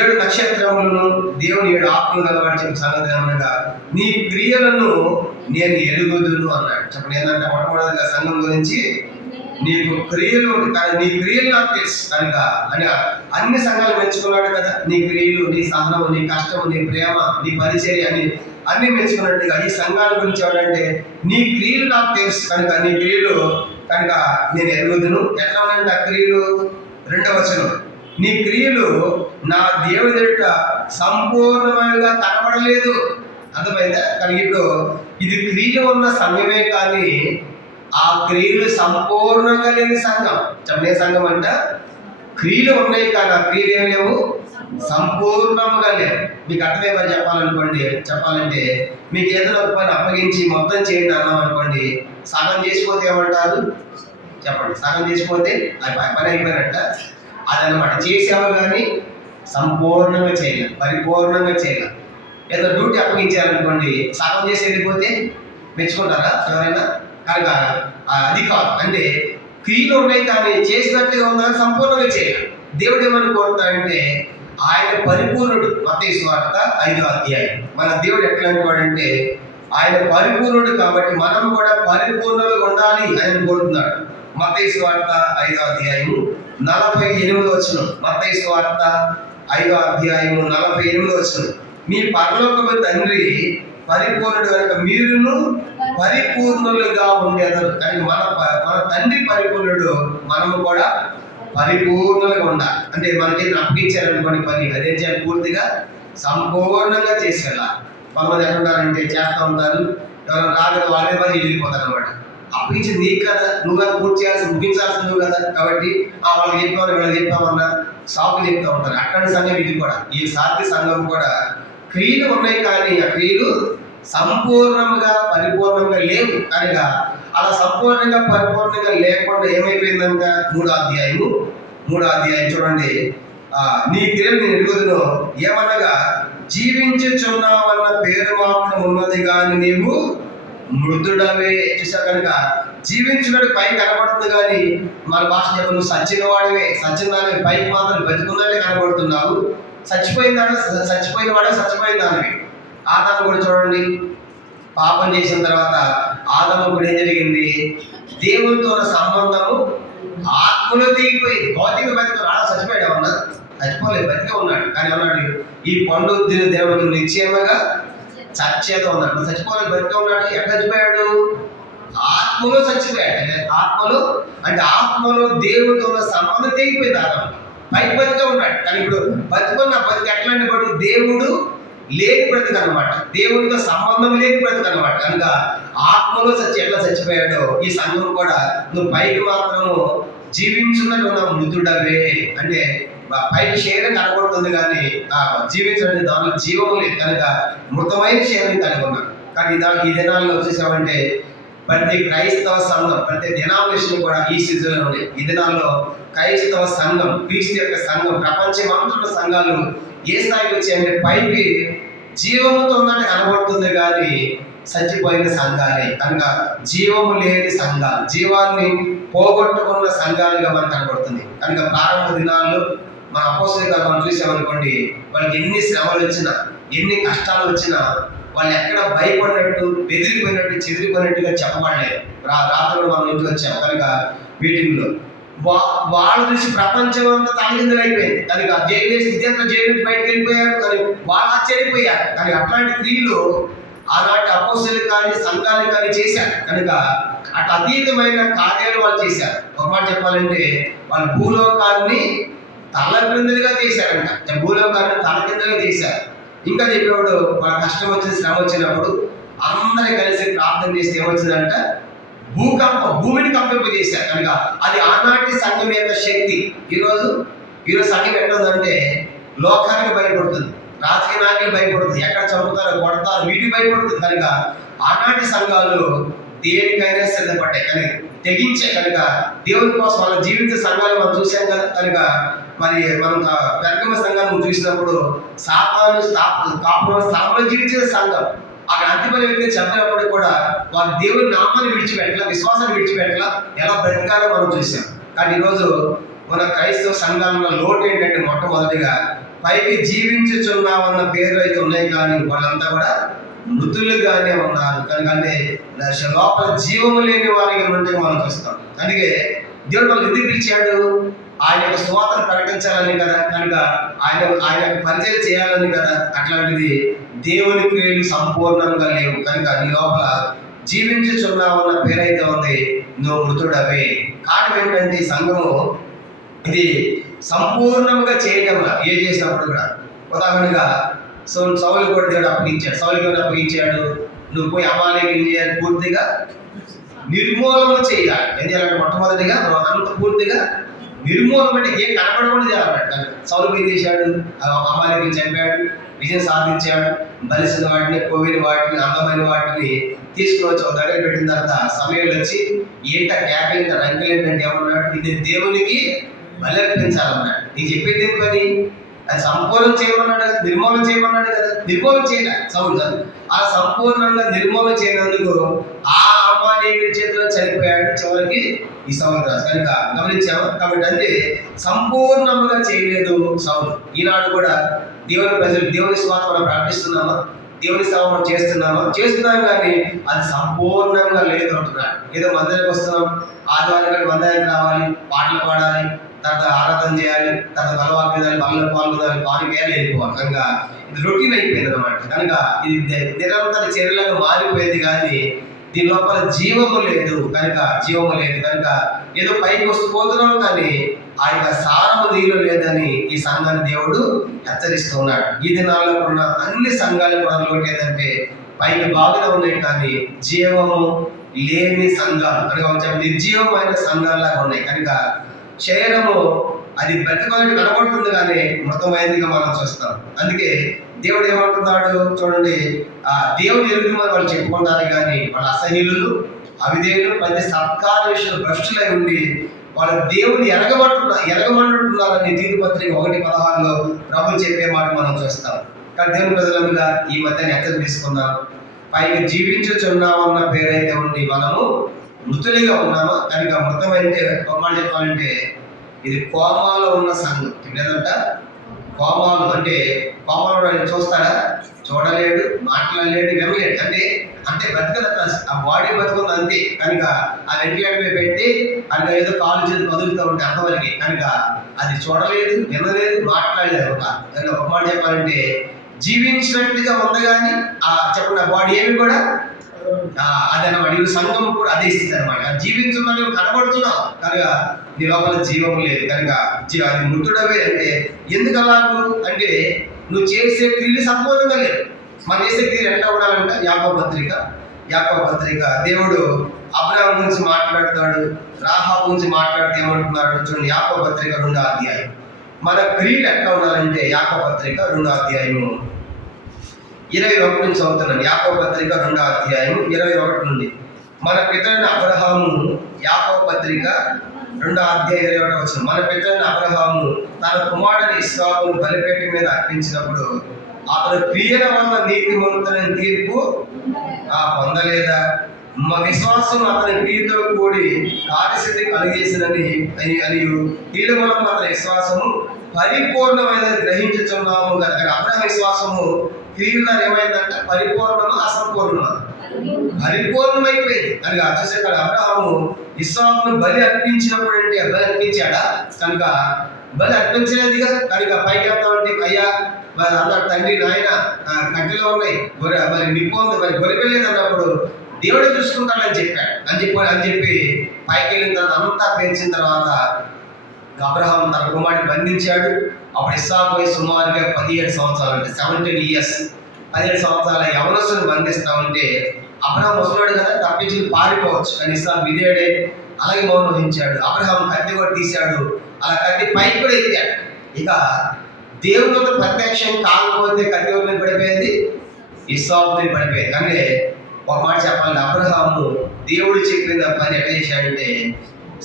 7 నక్షత్రములను దేవుని 7 ఆత్మలు గలవాడు చెప్పిన సంగతి ఏమనగా, నీ క్రియలను నేను ఎరుగుదును అన్నాడు. చెప్పండి, ఏంటంటే మొట్టమొదటిగా సంఘం గురించి నీకు క్రియలు, నీ క్రియలు నాకు తెలుసు కనుక అని అన్ని సంఘాలు మెచ్చుకున్నాడు కదా. నీ క్రియలు, నీ సహనము, నీ కష్టము, నీ ప్రేమ, నీ పరిచర్య అని అన్ని మెచ్చుకున్నట్టుగా ఈ సంఘాల గురించి ఎవరంటే నీ క్రియలు నాకు తెలుసు కనుక నీ క్రియలు కనుక నేను ఎరుగుదును. ఎట్లా ఉన్నాయంటే ఆ క్రియలు 2వ వచనం, నీ క్రియలు నా దేవుని ఎదుట సంపూర్ణంగా కనబడలేదు. అర్థమైందా? కనుక ఇప్పుడు ఇది క్రియలు ఉన్న సమయమే కానీ ఆ క్రియలు సంపూర్ణంగా లేని సంఘం. చెప్పే సంఘం అంట క్రియలు ఉన్నాయి కానీ ఆ క్రియలు ఏమి లేవు, సంపూర్ణంగా లేవు. మీకు అర్థమేమని చెప్పాలంటే మీకు ఏదైనా ఒక పని అప్పగించి మొత్తం చేయండి అన్నాం అనుకోండి, సగం చేసిపోతే ఏమంటారు? చెప్పండి, సగం చేసిపోతే అది పని అయిపోయినట్ట. అదనమాట. చేసాము కానీ సంపూర్ణంగా చేయలేదు, పరిపూర్ణంగా చేయలేదు. ఏదో డ్యూటీ అప్పగించారనుకోండి, సగం చేసి వెళ్ళిపోతే మెచ్చుకుంటారా ఎవరైనా? కనుక అది కాదు. అంటే క్రియలు ఉన్నాయి కానీ చేసినట్టుగా ఉందని సంపూర్ణంగా చేయాలి. దేవుడు ఏమని కోరుతాడంటే ఆయన పరిపూర్ణుడు. మత్తయి సువార్త 5వ అధ్యాయం. మన దేవుడు ఎట్లాంటి వాడంటే ఆయన పరిపూర్ణుడు కాబట్టి మనం కూడా పరిపూర్ణులుగా ఉండాలి ఆయన కోరుతున్నాడు. మత్తయి సువార్త 5వ అధ్యాయము 48వ వచనం. మత్తయి సువార్త 5వ అధ్యాయము 48వ వచనం. మీ పరలోకపు తండ్రి పరిపూర్ణుడు కనుక మీరును పరిపూర్ణులుగా ఉండేదారు. కానీ మన తండ్రి పరిపూర్ణుడు, మనము కూడా పరిపూర్ణులుగా ఉండాలి. అంటే మనకి అప్పగించారనుకోండి పని, అదే చేయాలి, పూర్తిగా సంపూర్ణంగా చేసేలా. కొంతమంది ఎక్కడుంటారంటే చేస్తూ ఉంటారు, ఎవరైనా రాగదు వాళ్ళే పని వెళ్ళిపోతారు అనమాట. అప్పగించింది నీకు కదా, నువ్వు కదా పూర్తి చేయాల్సి, ముగించాల్సింది నువ్వు కదా. కాబట్టి వాళ్ళకి చెప్పామని వీళ్ళకి చెప్పామన్నా సాకు చెప్తూ ఉంటారు. అట్లాంటి సంఘం ఇది కూడా. ఈ సాధ్య సంఘం కూడా క్రియలు ఉన్నాయి కానీ ఆ క్రియలు సంపూర్ణంగా పరిపూర్ణంగా లేవు. కనుక అలా సంపూర్ణంగా పరిపూర్ణంగా లేకుండా ఏమైపోయిందంట 3వ అధ్యాయం చూడండి. నీ క్రియలు నేను ఎరుగుదును ఏమనగా జీవించుచున్నావన్న పేరు మాత్రం ఉన్నది కానీ నీవు మృతుడవే. చూసా కనుక జీవించినట్టు పైకి కనబడుతుంది కానీ మన భాష చెప్పు, నువ్వు సచ్చిన వాడివే, సచ్చిన దానివి, పైకి మాత్రం బతుకున్నట్టే కనబడుతున్నావు. చచ్చిపోయిన వాడే చచ్చిపోయిన దానివి. ఆదాము కూడా చూడండి, పాపం చేసిన తర్వాత ఆదాము కూడా ఏం జరిగింది? దేవునితో ఉన్న సంబంధము ఆత్మలో దిగిపోయింది. భౌతిక బతికి రాడా చచ్చిపోయాడు? ఏమన్నా చచ్చిపోలేదు, బతికే ఉన్నాడు. కానీ అన్నాడు ఈ పండు దేవుడు నిశ్చయముగా చచ్చేదో ఉన్నాడు. నువ్వు చచ్చిపోలేదు, బతికే ఉన్నాడు. ఎక్కడ చచ్చిపోయాడు? ఆత్మలో చచ్చిపోయాడు. ఆత్మలో అంటే ఆత్మలో దేవుడితో ఉన్న సంబంధం తెగిపోయింది. ఆదాము పైకి బతికే ఉన్నాడు. కానీ ఇప్పుడు బతుకున్న బతికి ఎట్లాంటి బతుకు? దేవుడు లేని బ్రతుకు అనమాట, దేవుడితో సంబంధం లేని బ్రతుకు అనమాట. కనుక ఆత్మలో ఎట్లా చచ్చిపోయాడో ఈ సంఘం కూడా నువ్వు పైకి మాత్రము జీవించున్నట్టు ఉన్న మృతుడవే. అంటే పైకి శరీరం కనబడుతుంది కానీ జీవించడానికి దానిలో జీవం లేదు. కనుక మృతమైన శరీరం కలిగి ఉన్నాడు. కానీ ఈ దినాల్లో వచ్చేసామంటే ప్రతి క్రైస్తవ సంఘం, ప్రతి డినామినేషన్ కూడా ఈ సీజన్లో ఉన్నాయి. ఈ దినాల్లో క్రైస్తవ సంఘం, క్రీస్తు యొక్క సంఘం, ప్రపంచమంతట సంఘాలు ఏ స్థాయికి వచ్చాయంటే పైకి జీవముతో ఉన్నట్టు కనబడుతుంది కానీ చచ్చిపోయిన సంఘాలే. కనుక జీవము లేని సంఘాలు, జీవాన్ని పోగొట్టుకున్న సంఘాలుగా మనకు కనబడుతుంది. కనుక ప్రారంభ దినాల్లో మన అపోస్తలుగా మనం చూసామనుకోండి, వాళ్ళకి ఎన్ని శ్రమలు వచ్చినా, ఎన్ని కష్టాలు వచ్చినా వాళ్ళు ఎక్కడ భయపడినట్టు, బెదిరిపోయినట్టు, చెదిరిపోయినట్టుగా చెప్పబడలేదు. రాత్రి మనం ఇంటికి వచ్చాం కనుక మీటింగ్లో వాళ్ళు చూసి ప్రపంచం అంతా తలకిందులైపోయింది కనుక జైలు వేసి ఇదంతా జైలు బయటకు వెళ్ళిపోయారు. కానీ వాళ్ళు ఆశ్చర్యపోయారు. కానీ అట్లాంటి క్రియలు ఆనాటి అపోస్తలులు కానీ సంఘాలు కానీ చేశారు కనుక అటు అతీతమైన కార్యాలు వాళ్ళు చేశారు. ఒక మాట చెప్పాలంటే వాళ్ళు భూలోకాన్ని తలకిందులుగా చేశారంట. భూలోకాన్ని తలకిందులుగా చేశారు. ఇంకా చెప్పేవాడు వాళ్ళ కష్టం వచ్చిన శ్రమ వచ్చినప్పుడు అందరూ కలిసి ప్రార్థన చేస్తే ఏమొచ్చిందంట, భూమిని కంపింపజేశారు. కనుక అది ఆనాటి సంఘం యొక్క శక్తి. ఈరోజు సంఘం ఎట్లుందంటే లోకానికి భయపడుతుంది, రాజకీయ నాయకులు భయపడుతుంది, ఎక్కడ చంపుతారో కొడతారు వీటికి భయపడుతుంది. కనుక ఆనాటి సంఘాలు దేనికైనా సిద్ధపడ్డాయి, కానీ తెగించే కనుక దేవుని కోసం వాళ్ళ జీవిత సంఘాలు మనం చూసాం కదా. కనుక మరి మనం పెర్గమ సంఘాన్ని చూసినప్పుడు సాతాను స్థాపన జీవించే సంఘం అక్కడ అంతిమైన వ్యక్తిని చెప్పినప్పుడు కూడా వారు దేవుని నామాన్ని విడిచిపెట్టలా, విశ్వాసాన్ని విడిచిపెట్టలా, ఎలా బ్రతకాలో మనం చూసాం. కానీ ఈరోజు మన క్రైస్తవ సంఘాలలో లోటు ఏంటంటే మొట్టమొదటిగా పైకి జీవించుచున్నామన్న పేర్లు అయితే ఉన్నాయి, కానీ వాళ్ళంతా కూడా మృతులుగానే ఉన్నారు. కనుకంటే లోపల జీవము లేని వారిగా ఉంటే మనం చూస్తాం. అందుకే దేవుడు వాళ్ళు ఎందుకు పిలిచాడు? ఆయన యొక్క సువార్తను ప్రకటించాలని కదా, కనుక ఆయన పరిచయం చేయాలని కదా. అట్లాంటిది దేవుని క్రియలు సంపూర్ణంగా లేవు కనుక నీ లోపల జీవించుచున్నామన్న పేరైతే ఉంది, నువ్వు మృతుడవే. కారణం ఏంటంటే ఈ సంఘము ఇది సంపూర్ణంగా చేయటంలా ఏ చేసినప్పుడు కూడా. ఉదాహరణగా సౌలు కూడా దేవుడు అప్పగించాడు. సౌలుకి అప్పగించాడు, నువ్వు పోయి అమాలేకులు చేయాలి, పూర్తిగా నిర్మూలన చేయాలి. ఏం చేయాలంటే మొట్టమొదటిగా అంత పూర్తిగా నిర్మూలన అంటే ఏం కనపడకుండా చేయాలన్నట్టు. సౌలు ఏం చేశాడు? అమాలేకులు చంపాడు, విజయం సాధించాడు. బలిసిన వాటిని, కొవ్విన వాటిని, అందమైన వాటిని తీసుకుని వచ్చి ఒక దగ్గర పెట్టిన తర్వాత సమయంలో వచ్చి ఏంట క్యాపిల్ రంగులు ఏంటంటే ఏమన్నాడు, ఇది దేవునికి బలి అర్పించాలన్నాడు. నీకు చెప్పేది ఏం పని? అది సంపూర్ణం చేయమన్నాడు కదా, నిర్మూలన చేయమన్నాడు కదా. నిర్మూలన చేయలే సౌలు. ఆ సంపూర్ణంగా నిర్మూలన చేయనందుకు ఆ అమాలేకుడి చేతిలో చనిపోయాడు చివరికి ఈ సౌలు రాజు. కనుక గమనించాము. కాబట్టి అంటే సంపూర్ణంగా చేయలేదు సౌలు. ఈనాడు కూడా దేవుని ప్రజలు దేవుని స్వార్థ మనం ప్రకటిస్తున్నామా, దేవుని సేవ మనం చేస్తున్నాం కానీ అది సంపూర్ణంగా లేదు అంటున్నాడు. ఏదో మందిరానికి వస్తున్నాం, ఆదివారం కానీ మందిరానికి రావాలి, పాటలు పాడాలి, తర్వాత ఆరాధన చేయాలి, తర్వాత బలవాకు మీద బలంలో పాల్గొనాలి, పానికేయాలి, వెళ్ళిపోవాలి. కనుక ఇది రొటీన్ అయిపోయింది అనమాట. కనుక ఇది నిరంతర చర్యలుగా మారిపోయింది, కానీ దీని లోపల జీవము లేదు. కనుక ఏదో పైకి పోతున్నాం కానీ ఆ యొక్క సారము నీళ్ళు లేదని ఈ సంఘాన్ని దేవుడు హెచ్చరిస్తూ ఉన్నాడు. ఈ దినాల్లో ఉన్న అన్ని సంఘాలు కూడా లోటు ఏంటంటే పైకి బాగానే ఉన్నాయి, కానీ జీవము లేని సంఘాలు కనుక నిర్జీవమైన సంఘాల్లాగా ఉన్నాయి. కనుక శరీరము అది బ్రతికోవాలని కనబడుతుంది, కానీ మృతమైందిగా మనం చూస్తాం. అందుకే దేవుడు ఏమంటున్నాడు చూడండి, దేవుడు ఎరుగుమని వాళ్ళు చెప్పుకుంటారు, కానీ వాళ్ళ అసహ్యులు, అవిధేయులు, ప్రతి సత్కార విషయంలో భ్రష్టులై ఉండి వాళ్ళు దేవుని ఎరగమంటున్నారని తీర్పు పత్రిక 1:16 ప్రభు చెప్పే మాట మనం చూస్తాం. కానీ దేవుని ప్రజలంగా ఈ మధ్యన ఎక్కడ తీసుకుందాం, పైగా జీవించుచున్నామన్న పేరైతే ఉండి మనము మృతులుగా ఉన్నామా. కనుక మృతమైతే ఒక మాట చెప్పాలంటే ఇది కోమాలో ఉన్న సంఘం. ఏంటంట కోమాలు అంటే కోమాలో ఆయన చూస్తాడా? చూడలేడు, మాట్లాడలేడు, వినలేడు. అంటే బ్రతకదు, ఆ బాడీ బతుకుంది అంతే. కనుక ఆ వెంటిలేటర్ పెట్టి అది ఏదో కాలు చేసి కదులుతూ ఉంటే అంతవరకు. కనుక అది చూడలేదు, వినలేదు, మాట్లాడలేదు. ఒక మాట చెప్పాలంటే జీవించినట్టుగా ఉంది, కానీ చెప్పండి ఆ బాడీ ఏమి కూడా అదనమాట. ఈ సంఘం కూడా అదే ఇస్తుంది అనమాట. జీవించున్నది కనబడుతున్నావు కనుక నీ లోపల జీవము లేదు. కనుక అది మృతుడవే. అంటే ఎందుకు అలాగూ అంటే నువ్వు చేసే క్రియలు సంపూర్ణంగా లేదు. మనం చేసే క్రియలు ఎట్లా ఉండాలంటే యాకోబు పత్రిక దేవుడు అబ్రాహాము గురించి మాట్లాడుతాడు, రాహాబు గురించి మాట్లాడితే ఏమంటున్నాడు చూడండి. యాకోబు పత్రిక 2వ అధ్యాయం. మన క్రియలు ఎట్లా ఉండాలంటే యాకోబు పత్రిక 2వ అధ్యాయము 21 నుంచి చదువుతున్నాను. యాకోబు పత్రిక 2వ అధ్యాయం 21 నుండి. మన పితరుని అబ్రహాము, యాకోబు పత్రిక 2వ అధ్యాయం 21 వచనం. మన పితరుని అబ్రహాము తన కుమారుని ఇస్సాకును బలిపీఠం మీద అర్పించినప్పుడు అతడు క్రియల వల్ల నీతిమంతుడైన తీర్పు పొందలేదా? మా విశ్వాసం అతని క్రియతో కూడి కార్యసిద్ధి కలిగేసినని క్రియల వల్ల అతని విశ్వాసము పరిపూర్ణమైన గ్రహించుచున్నాము. అబ్రహాము విశ్వాసము క్రియల ద్వారా ఏమైందంట? పరిపూర్ణమా అసంపూర్ణమా? పరిపూర్ణమైపోయింది. కనుక చూసే అబ్రహాము ఇస్సాకును బలి అర్పించినప్పుడు అంటే బలి అర్పించాడా? కనుక బలి అర్పించలేదుగా. కనుక పైకి వెళ్తామంటే అయ్యా మరి అన్నాడు తండ్రి, నాయన కట్టెలో ఉన్నాయి, మరి నిప్పు ఉంది, మరి గొరిపెళ్ళలేదు అన్నప్పుడు దేవుడే చూసుకుంటాడని చెప్పాడు అని చెప్పి పైకి వెళ్ళిన తర్వాత అంతా పేర్చిన తర్వాత అబ్రహాం తన కుమారుడిని బంధించాడు. అప్పుడు ఇస్సాకు వయసు సుమారుగా 17 సంవత్సరాలు, అంటే 17 years, 17 సంవత్సరాల యవనస్తుని బంధిస్తా ఉంటే అబ్రహాం వస్తున్నాడు కదా, తప్పించి పారిపోవచ్చు, కానీ ఇస్సాకు విధేయుడే, అలాగే మౌనం వహించాడు. అబ్రహాం కత్తి కూడా తీశాడు, అలా కత్తి పైకి కూడా ఎత్తాడు. ఇక దేవునితో ప్రత్యక్షం కాకపోతే కత్తి మీద పడిపోయింది, ఇస్సాకు మీద పడిపోయింది. అంటే ఒక మాట చెప్పాలంటే అబ్రహాము దేవుడు చెప్పిన పని ఎట్లా చేశాడంటే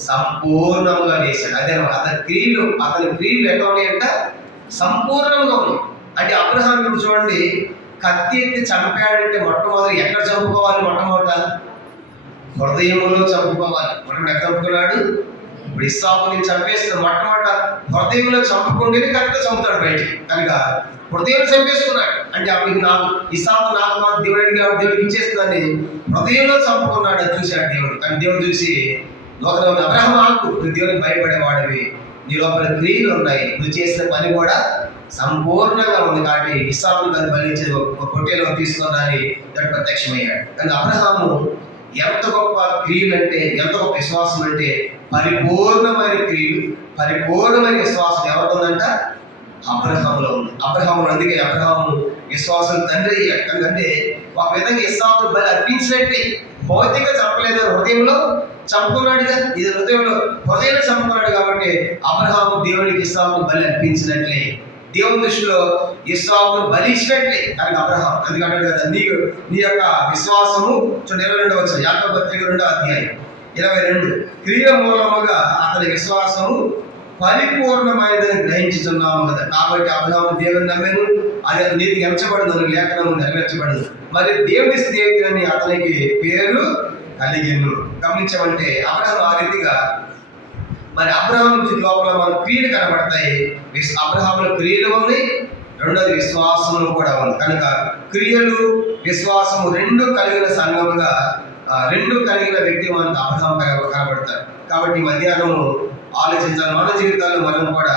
సంపూర్ణంగా చేశాడు. అదే అతని క్రియలు ఎట్లా ఉన్నాయంట? సంపూర్ణంగా ఉన్నాయి. అంటే అబ్రహాం ఇప్పుడు చూడండి, కత్తి ఎత్తి చంపాడంటే మొట్టమొదటి ఎక్కడ చంపుకోవాలి? మొట్టమొదట హృదయంలో చంపుకోవాలి. మొట్టమొదటి ఎక్కడ చంపుకున్నాడు? ఇప్పుడు ఇస్సాకుని చంపేస్తున్న మొట్టమొదట హృదయంలో చంపుకుంటేనే కత్తి చంపుతాడు బయటికి. కనుక హృదయంలో చంపేసుకున్నాడు. అంటే అప్పటికి నాకు ఇస్సాకు నాకు దేవుడు అడిగాడు, దేవుడికి ఇచ్చేస్తుందని హృదయంలో చంపుకున్నాడు. అది చూశాడు దేవుడు. కానీ దేవుడు చూసి లోకంలో అబ్రహాము ఆకు, నువ్వు దేవునికి భయపడేవాడివి, నీ లోపల క్రియలు ఉన్నాయి, నువ్వు చేసిన పని కూడా సంపూర్ణంగా ఉంది, కాబట్టి ఇస్సాకును కానీ బలించి పొట్టేలో తీసుకున్నాని దేవుడు ప్రత్యక్షమయ్యాడు. కానీ అబ్రహాము ఎంత గొప్ప క్రియలు అంటే, ఎంత గొప్ప విశ్వాసం అంటే పరిపూర్ణమైన క్రియలు, పరిపూర్ణమైన విశ్వాసం ఎవరికి ఉందంట? అబ్రహాములో ఉంది. అబ్రహాము, అందుకే అబ్రహాము విశ్వాసం తండ్రి అయ్యాడు. ఎందుకంటే ఒక విధంగా ఇస్సాకును బలి అర్పించినట్టే, భౌతికంగా చంపలేదు, హృదయంలో చంపుకున్నాడుగా. ఇది హృదయంలో చంపుకున్నాడు కాబట్టి అబ్రహాము దేవునికి ఇస్సాకును బలి అర్పించినట్లే, దేవుని దృష్టిలో ఇస్సాకును బలి ఇచ్చినట్లే. కానీ అబ్రహాం అందుకంటాడు కదా, నీ యొక్క విశ్వాసము 22వ వచనం, యాకోబు పత్రిక 2వ అధ్యాయం 22, క్రియ మూలముగా అతని విశ్వాసము పరిపూర్ణమైనదని గ్రహించుతున్నాము కదా. కాబట్టి అబ్రహాము దేవుని నమ్మెను, అది అతని నీతికి ఎంచబడదు, లేఖనము నెరవేర్చబడదు, మరి దేవుని స్నేహితులని అతనికి పేరు కలిగిను. గమనించమంటే అబ్రహాం ఆ రీతిగా, మరి అబ్రహాం లోపల మన క్రియలు కనబడతాయి. అబ్రహాములో క్రియలు ఉంది, రెండోది విశ్వాసము కూడా ఉంది. కనుక క్రియలు విశ్వాసము రెండు కలిగిన సంఘముగా, రెండు కలిగిన వ్యక్తి మనకు అబ్రహాం కనబడతారు. కాబట్టి మధ్యాహ్నము ఆలోచించాలి, మన జీవితాల్లో మనం కూడా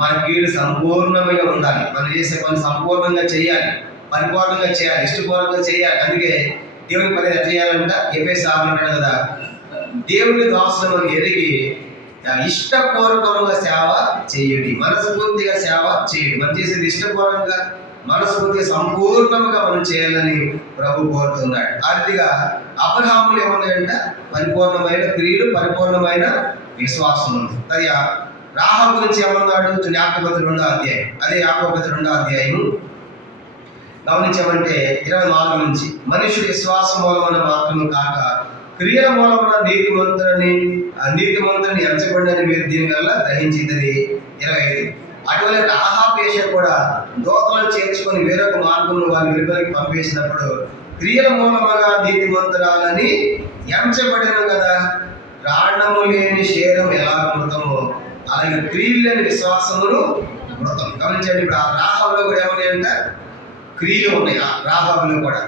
మన క్రియలు సంపూర్ణంగా ఉండాలి, మనం చేసే పని సంపూర్ణంగా చేయాలి, పరిపూర్ణంగా చేయాలి, ఇష్టపూర్వకంగా చేయాలి. అందుకే దేవుని పని ఎట్లా చేయాలంట? ఎఫెసీయులకు అంటాడు కదా, దేవుని దాసులను ఎరిగి ఇష్టపూర్వకంగా సేవ చేయండి, మనస్ఫూర్తిగా సేవ చేయండి. మనం చేసేది ఇష్టపూర్వకంగా, మనస్ఫూర్తిగా, సంపూర్ణంగా మనం చేయాలని ప్రభు కోరుతున్నాడు. ఆ రీతిగా అబ్రహాములు ఏమన్నాయంట? పరిపూర్ణమైన క్రియలు, పరిపూర్ణమైన విశ్వాసం ఉంది. అది రాహాబు గురించి ఏమన్నాడు? యాకోబు 2వ అధ్యాయం, అదే యాకోబు 2వ అధ్యాయం గమనించామంటే 24 నుంచి, మనుషుడు విశ్వాసం మూలమున మాత్రమే కాక క్రియల మూలమున నీతిమంతుని ఎంచబడినని మీరు దీని వల్ల గ్రహించింది. 25, అటువంటి రాహాబు కూడా దోతలను చేర్చుకొని వేరొక మార్గంలో వారి వెలుపలికి పంపేసినప్పుడు క్రియల మూలముగా నీతిమంతురాలని ఎంచబడిన కదా. ప్రాణము లేని శరీరం ఎలా మృతమో అలాగే క్రియలు లేని విశ్వాసమును మృతం. గమనించండి, ఇప్పుడు ఆ రాహాబులో కూడా ఏమన్నాయంట? క్రియలు ఉన్నాయి. ఆ రాహాబులో కూడా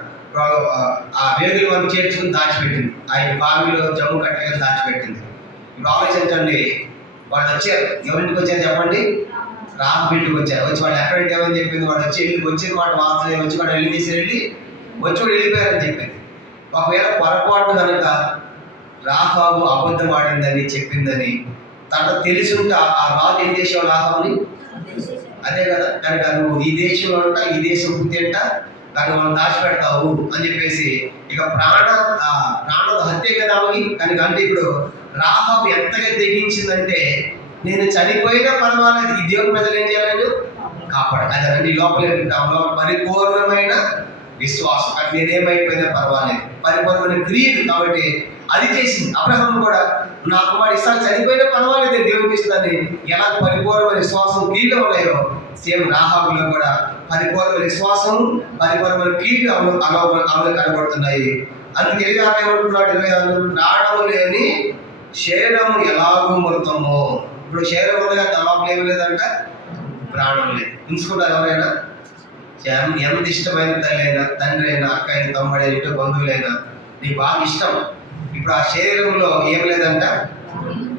ఆ వేగులు మనం చేర్చుకుని దాచిపెట్టింది, ఆయన బావిలో జమ్ము కట్టగా దాచిపెట్టింది. ఇప్పుడు ఆలోచించండి, వాళ్ళు వచ్చారు, ఎవరింటికి వచ్చారు చెప్పండి? రాహాబు ఇంటికి వచ్చారు. వచ్చి వాళ్ళు ఎక్కడికి ఏమని చెప్పింది? వాడు వచ్చి వచ్చిన మాట వార్త వచ్చి వాడు వెళ్ళి వాడు వెళ్ళిపోయారని చెప్పింది. ఒకవేళ పొరపాటు కనుక రాహాబు అబద్ధం ఆడిందని చెప్పిందని తనకు తెలిసి ఉంటే ఆ రాజు ఏం చేసేవాడు? రాహాబుని అదే కదా. కనుక నువ్వు ఈ దేశంలో ఉంటా, ఈ దేశం పుట్టింట, కానీ మనం దాచిపెడతావు అని చెప్పేసి ఇక ప్రాణ హత్య కదా ఆమెకి. కనుక అంటే ఇప్పుడు రాహాబు ఎంతగా తెగించిందంటే, నేను చనిపోయినా పర్వాలేదు, ఈ దేవుని ప్రజలు ఏం చేయాలని కాపాడాలి. అదే లోపల పరిపూర్ణమైన విశ్వాసం, అది నేనేమైపోయినా పర్వాలేదు, పరిపూర్ణమైన క్రియలు. కాబట్టి అది చేసింది. అబ్రహాం కూడా నా కుమారుడు ఇస్సాకు చనిపోయినా పర్వాలేదు, దేవునికి ఇస్తుందని ఎలా పరిపూర్ణమైన విశ్వాసం క్రియలు ఉన్నాయో, సేమ్ రాహాబులో కూడా పరిపూర్ణమైన విశ్వాసం, పరిపూర్ణమైన క్రియలు అమలు కనబడుతున్నాయి. అందుకే ఏమంటున్నాడు 26, ప్రాణము లేని శరీరము ఎలాగూ మృతమో. ఇప్పుడు శరీరం ఉందిగా, లోపల ఏమి లేదంట, ప్రాణం లేదు. ఉంచుకుంటారు ఎవరైనా? ఎంత ఇష్టమైన తల్లి అయినా, తండ్రి అయినా, అక్క అయినా, తమ్ముడు అయినా, ఇంట్లో బంధువులైనా నీకు బాగా ఇష్టం. ఇప్పుడు ఆ శరీరంలో ఏం లేదంట,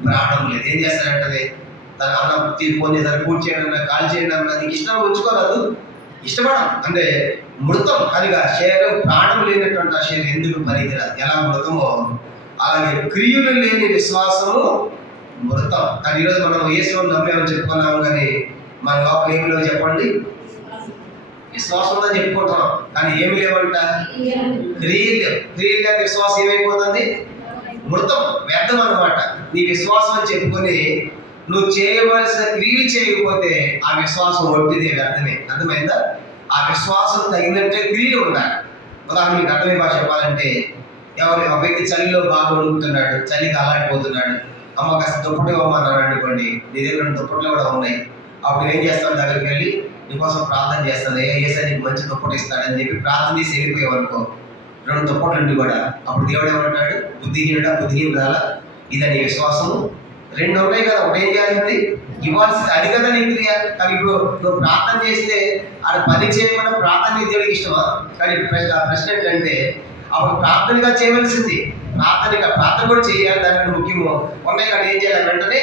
ప్రాణం లేదు. ఏం చేస్తారంటే తన అన్నం ఫోన్ చేస్తారు, పూర్తి చేయడం అన్నా, కాల్ చేయడం అన్నా, నీకు ఇష్టం ఉంచుకోరాదు, ఇష్టపడం అంటే మృతం. కనుక శరీరం ప్రాణం లేనటువంటి ఆ శరీరం ఎందుకు పనికిరాదు. ఎలా మృతమో అలాగే క్రియలు లేని విశ్వాసము మృతం. కానీ ఈరోజు మనం యేసుని నమ్మేమని చెప్పుకున్నాము, కానీ మన లోపల ఏమి లేవు చెప్పండి. విశ్వాసం ఉందని చెప్పుకుంటున్నాం కానీ ఏమి లేవంట, క్రియలు లేవు. క్రియలు లేని విశ్వాసం ఏమైపోతుంది, మృతం, వ్యర్థం అన్నమాట. నీ విశ్వాసం అని చెప్పుకొని నువ్వు చేయవలసిన క్రియలు చేయకపోతే ఆ విశ్వాసం ఒట్టిదే, వ్యర్థమే. అర్థమైందా? ఆ విశ్వాసం తగినట్టే క్రియలు ఉండాలి. ఉదాహరణ మీకు అర్థమయ్యే భాష చెప్పాలంటే, ఎవరు ఒక వ్యక్తి చలిలో బాగా వణుకుతున్నాడు, చలికి అలాడిపోతున్నాడు. అమ్మ కాస్త దుప్పటి ఇవ్వమన్నాడు అనుకోండి, నీ దగ్గర 2 దుప్పట్లు కూడా ఉన్నాయి. అప్పుడు ఏం చేస్తాను, దగ్గరికి వెళ్ళి నీకోసం ప్రార్థన చేస్తాను, ఏసా నీకు మంచి దుప్పటి ఇస్తాడని చెప్పి ప్రార్థన చేసి వెళ్ళిపోయావు అనుకో, 2 దుప్పట్లు ఉండి కూడా అప్పుడు దేవుడు ఏమంటాడు, బుద్ధిహీనుడా, బుద్ధిహీనురాలా, ఇదని నీ విశ్వాసము. 2 ఉన్నాయి కదా, ఒకటి ఏం చేయాలి, ఇవ్వాల్సింది. అది కదా నీ క్రియ. కానీ ఇప్పుడు నువ్వు ప్రార్థన చేస్తే ఆడ పని చేయకుండా ప్రార్థన దేవుడికి ఇష్టమా? కానీ ప్రశ్న ఏంటంటే, అప్పుడు ప్రార్థనగా చేయవలసింది, ప్రార్థన కూడా చేయాలి. దానికంటే ముఖ్యము ఉన్నాయి కానీ ఏం చేయాలి, వెంటనే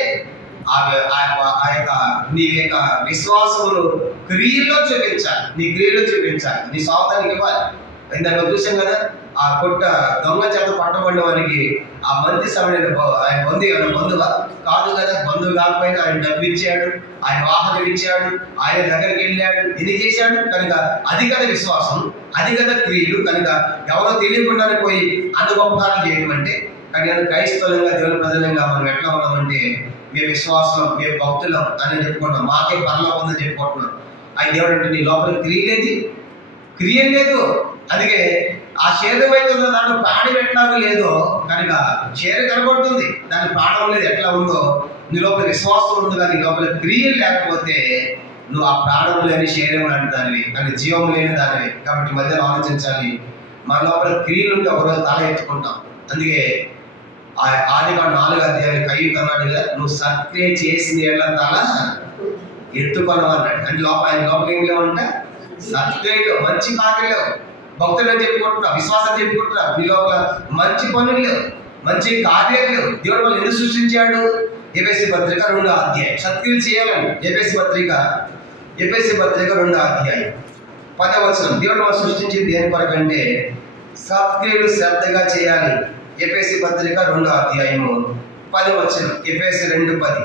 నీ యొక్క విశ్వాసమును క్రియల్లో చూపించాలి. నీ క్రియలో చూపించాలి, నీ సోదరునికి ఇవ్వాలి. ఇందాక చూసాం కదా, ఆ కొట్ట దొంగ చేత పట్టబడిన వారికి ఆ మంచి సమయంలో ఆయన బంధువా కాదు కదా. బంధువు కాకపోయినా ఆయన డబ్బు ఇచ్చాడు, ఆయన వాహనం ఇచ్చాడు, ఆయన దగ్గరికి వెళ్ళాడు, ఇది చేశాడు. కనుక అది కదా విశ్వాసం, అది కదా క్రియలు. కనుక ఎవరో తెలియకుండానే పోయి అంత గొప్పకారం చేయడం అంటే, కానీ క్రైస్తవులంగా, దేవుని ప్రజలంగా మనం ఎట్లా ఉన్నామంటే, మేము విశ్వాసం, మేము భక్తులం అని చెప్పుకుంటున్నాం, మాకే పరలోకం ఉందని చెప్పుకుంటున్నాం. ఆయన దేవుడు అంటే నీ లోపల క్రియ లేదు. అందుకే ఆ శరీరం అయితే ఉందో దాంట్లో ప్రాణం ఎట్లాగో లేదో, కనుక శరీరం కనబడుతుంది, దాని ప్రాణం లేదు ఎట్లా ఉందో, నీ లోపల విశ్వాసం ఉంది కానీ నీ లోపల క్రియలు లేకపోతే నువ్వు ఆ ప్రాణం లేని శరీరం లాంటి దానివి, కానీ జీవం లేని దానివి. కాబట్టి మధ్యలో ఆలోచించాలి, మన లోపల క్రియలు ఉంటే ఒకరోజు తల ఎత్తుకుంటాం. అందుకే ఆదికాండం 4వ అధ్యాయం కయ్యూతు అన్నాడు కదా, నువ్వు సత్క్రియ చేసిన ఏళ్ళ తల ఎత్తుకొనవు అన్నాడు. అంటే ఆయన లోపల ఏం లేవంట, సత్క్రియలు, మంచి కార్యాలు లేవు. భక్తులు అని చెప్పుకుంటున్నావు, విశ్వాసం చెప్పుకుంటున్నావు, నీ లోపల మంచి పనులు లేవు, మంచి కార్యాలు లేవు. దేవుడు వాళ్ళు ఎందుకు సృష్టించాడు? ఎఫెసీ పత్రిక 2వ అధ్యాయం, సత్క్రియలు చేయాలని. ఎఫెసీ పత్రిక 2వ అధ్యాయం 10వ వచనం. దేవుడు వాళ్ళు సృష్టించింది దేని కొరకంటే సత్క్రియలు శ్రద్ధగా చేయాలి. ఎఫెసీ పత్రిక 2వ అధ్యాయము 10వ వచనం. ఎఫెసీ 2:10.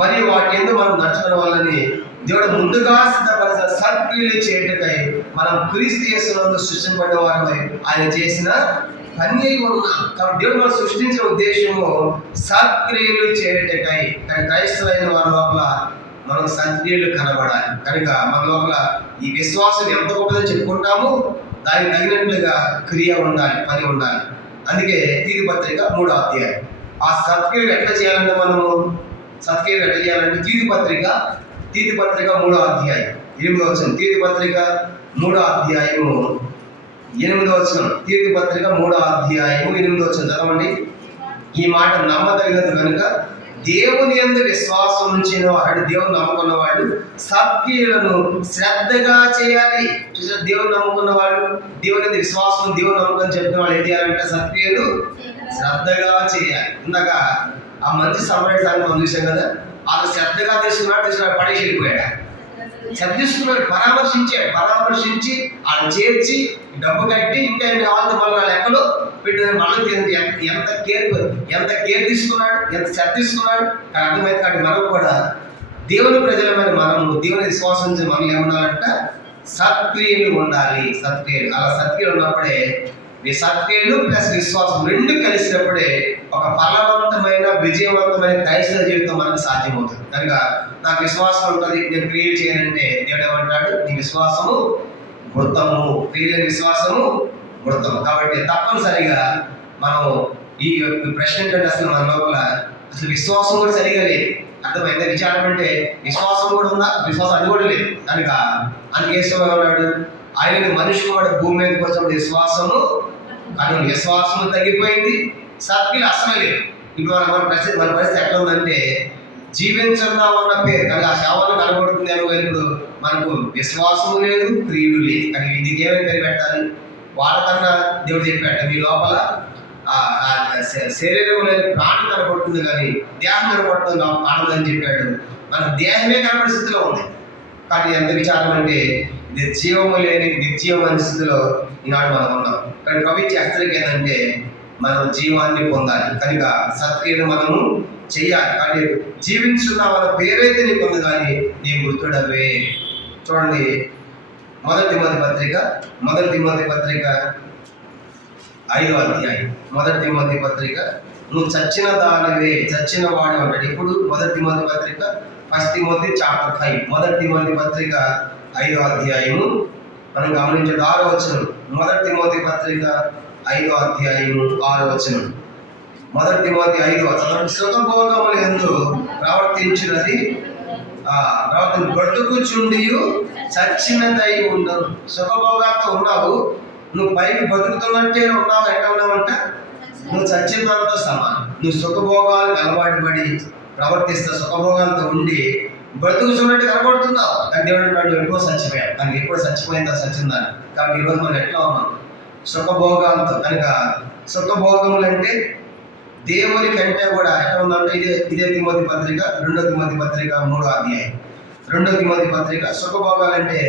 మరియు వాటి ఎందుకు మనం నడుచుకున్న వాళ్ళని దేవుడు ముందుగా సిద్ధపరిచిన సత్క్రియలు చేయటకై మనం క్రీస్తు యేసునందు సృష్టింపబడిన వారమై ఆయన చేసిన పని అయి ఉన్నాం. కాబట్టి దేవుడు మనం సృష్టించిన ఉద్దేశము సత్క్రియలు చేయటకై. కానీ క్రైస్తవులైన వారి లోపల మనకు సత్క్రియలు కనబడాలి. కనుక మన లోపల ఈ విశ్వాసం ఎంత గొప్పదని చెప్పుకుంటాము, దానికి తగినట్లుగా క్రియ ఉండాలి, పని ఉండాలి. అందుకే తీతు పత్రిక 3వ అధ్యాయం. ఆ సత్క్రియలు ఎట్లా చేయాలంటే తీతు పత్రిక 3వ అధ్యాయం 8వ వచనం. తీతు పత్రిక 3వ అధ్యాయము 8వ వచనం. తీతు పత్రిక 3వ అధ్యాయము 8వ వచనం చదవండి. ఈ మాట నమ్మదగినది కనుక దేవుని యందు విశ్వాసం ఉంచిన వాడు, దేవుని నమ్ముకున్నవాడు సత్క్రియలను శ్రద్ధగా చేయాలి. చూసారు, దేవుని నమ్ముకున్నవాడు, దేవుని యందు విశ్వాసం, దేవుని నమ్మకం చెప్పిన వాడు ఏం చేయాలంటే సత్క్రియలు శ్రద్ధగా చేయాలి. ఇందాక ఆ మంచి సమయం మనం చూసాం కదా, అతను శ్రద్ధగా తీసుకున్నాడు, పడేసి వెళ్ళిపోయాడు. శ్రద్ధిస్తున్నాడు, పరామర్శించి ఆయన చేర్చి డబ్బు కట్టి ఇంకా కావాలంటే మళ్ళీ లెక్కలు పెట్టిన మళ్ళీ ఎంత కేర్ తీసుకున్నాడు, ఎంత శ్రద్ధ తీసుకున్నాడు. కానీ అర్థమైతే కానీ మనం కూడా దేవుని ప్రజలమైన మనము దేవుని విశ్వాసం మనం ఏమన్నారంట, సత్క్రియలు ఉండాలి. అలా సత్క్రియలు ఉన్నప్పుడే సత్క్రియలు ప్లస్ విశ్వాసం 2 కలిసినప్పుడే ఒక ఫలవంతమైన, విజయవంతమైన క్రైస్తవ జీవితం మనకు సాధ్యమవుతుంది. కనుక నాకు విశ్వాసం ఉంటుంది, నేను క్రియలు చేయనంటే దేవుడు ఏమంటాడు, నీ విశ్వాసము మృతము, క్రియలేని విశ్వాసము మృతము. కాబట్టి తప్పనిసరిగా మనం ఈ ప్రశ్న ఏంటంటే, అసలు మన లోపల అసలు విశ్వాసం కూడా సరిగా లేదు. అర్థమైందా? విచారం అంటే విశ్వాసం కూడా ఉందా, విశ్వాసం అది కూడా లేదు. కనుక అందుకే ఏమన్నాడు, ఆయన మనిషి కూడా భూమి మీద కోసం విశ్వాసము, కానీ విశ్వాసము తగ్గిపోయింది, సత్క్రియలు అసలు లేదు. ఇప్పుడు మన పరిస్థితి ఎట్లా ఉందంటే, జీవించున్నామన్న పేరు కానీ ఆ సేవలు కనబడుతుందేమో. ఇప్పుడు మనకు విశ్వాసం లేదు, క్రియలు లేదు. కానీ ఇది ఏమైనా పేరు పెట్టాలి? వాళ్ళకన్నా దేవుడు చెప్పాడు మీ లోపల శరీరం లేని ప్రాణం కనబడుతుంది కానీ దేహం కనబడుతుంది కానదని చెప్పాడు. మన దేహమే కనబడే స్థితిలో ఉంది. కానీ ఎంత విచారం అంటే నిర్జీవము లేని నిర్జీవమైన స్థితిలో ఈనాడు మనం ఉన్నాం. కానీ ప్రభు హెచ్చరిక ఏంటంటే మనం జీవాన్ని పొందాలి, కనుక సత్క్రియను మనము చెయ్యాలి. కానీ జీవించున్న మన పేరైతే నీ పొందు కానీ నీ మృతుడవే. చూడండి, మొదటి తిమోతి పత్రిక 5వ అధ్యాయం. మొదటి తిమోతి పత్రిక నువ్వు చచ్చిన దానివే, చచ్చిన వాడు అంటాడు. ఇప్పుడు మొదటి తిమోతి పత్రిక 1 తిమోతి చాప్టర్ 5. మొదటి తిమోతి పత్రిక 5వ అధ్యాయము మనం గమనించండి 6వ వచనం. మొదటి తిమోతి పత్రిక 5వ అధ్యాయము 6వ వచనం. మొదటి తిమోతి 5వ సుఖభోగములు యందు ప్రవర్తించినది బ్రతుకుచుండియు చచ్చినదై ఉండదు. సుఖభోగాలతో ఉన్నావు, నువ్వు పైకి బతుకుతున్నట్టే ఉన్నావు. ఎట్లా ఉన్నావంట? నువ్వు చచ్చిన దాంతో సమానం. నువ్వు సుఖభోగాలకు అలవాటు పడి ప్రవర్తిస్తా సుఖభోగాలతో ఉండి బ్రతుకుతున్నట్టు కనబడుతున్నావు. కానీ దేవుడు అంటాడు ఎప్పుడో చచ్చిపోయాడు. కానీ ఎప్పుడు చచ్చిపోయిందా సచ్చిందని. కాబట్టి ఈరోజు మనం ఎట్లా ఉన్నాం? సుఖభోగాలతో. కనుక సుఖభోగములు అంటే దేవుని కంటే కూడా ఎట్లా ఉందంటే ఇదే తిమోతి పత్రిక 2వ తిమోతి పత్రిక 3వ అధ్యాయం. 2వ తిమోతి పత్రిక సుఖభోగాలంటే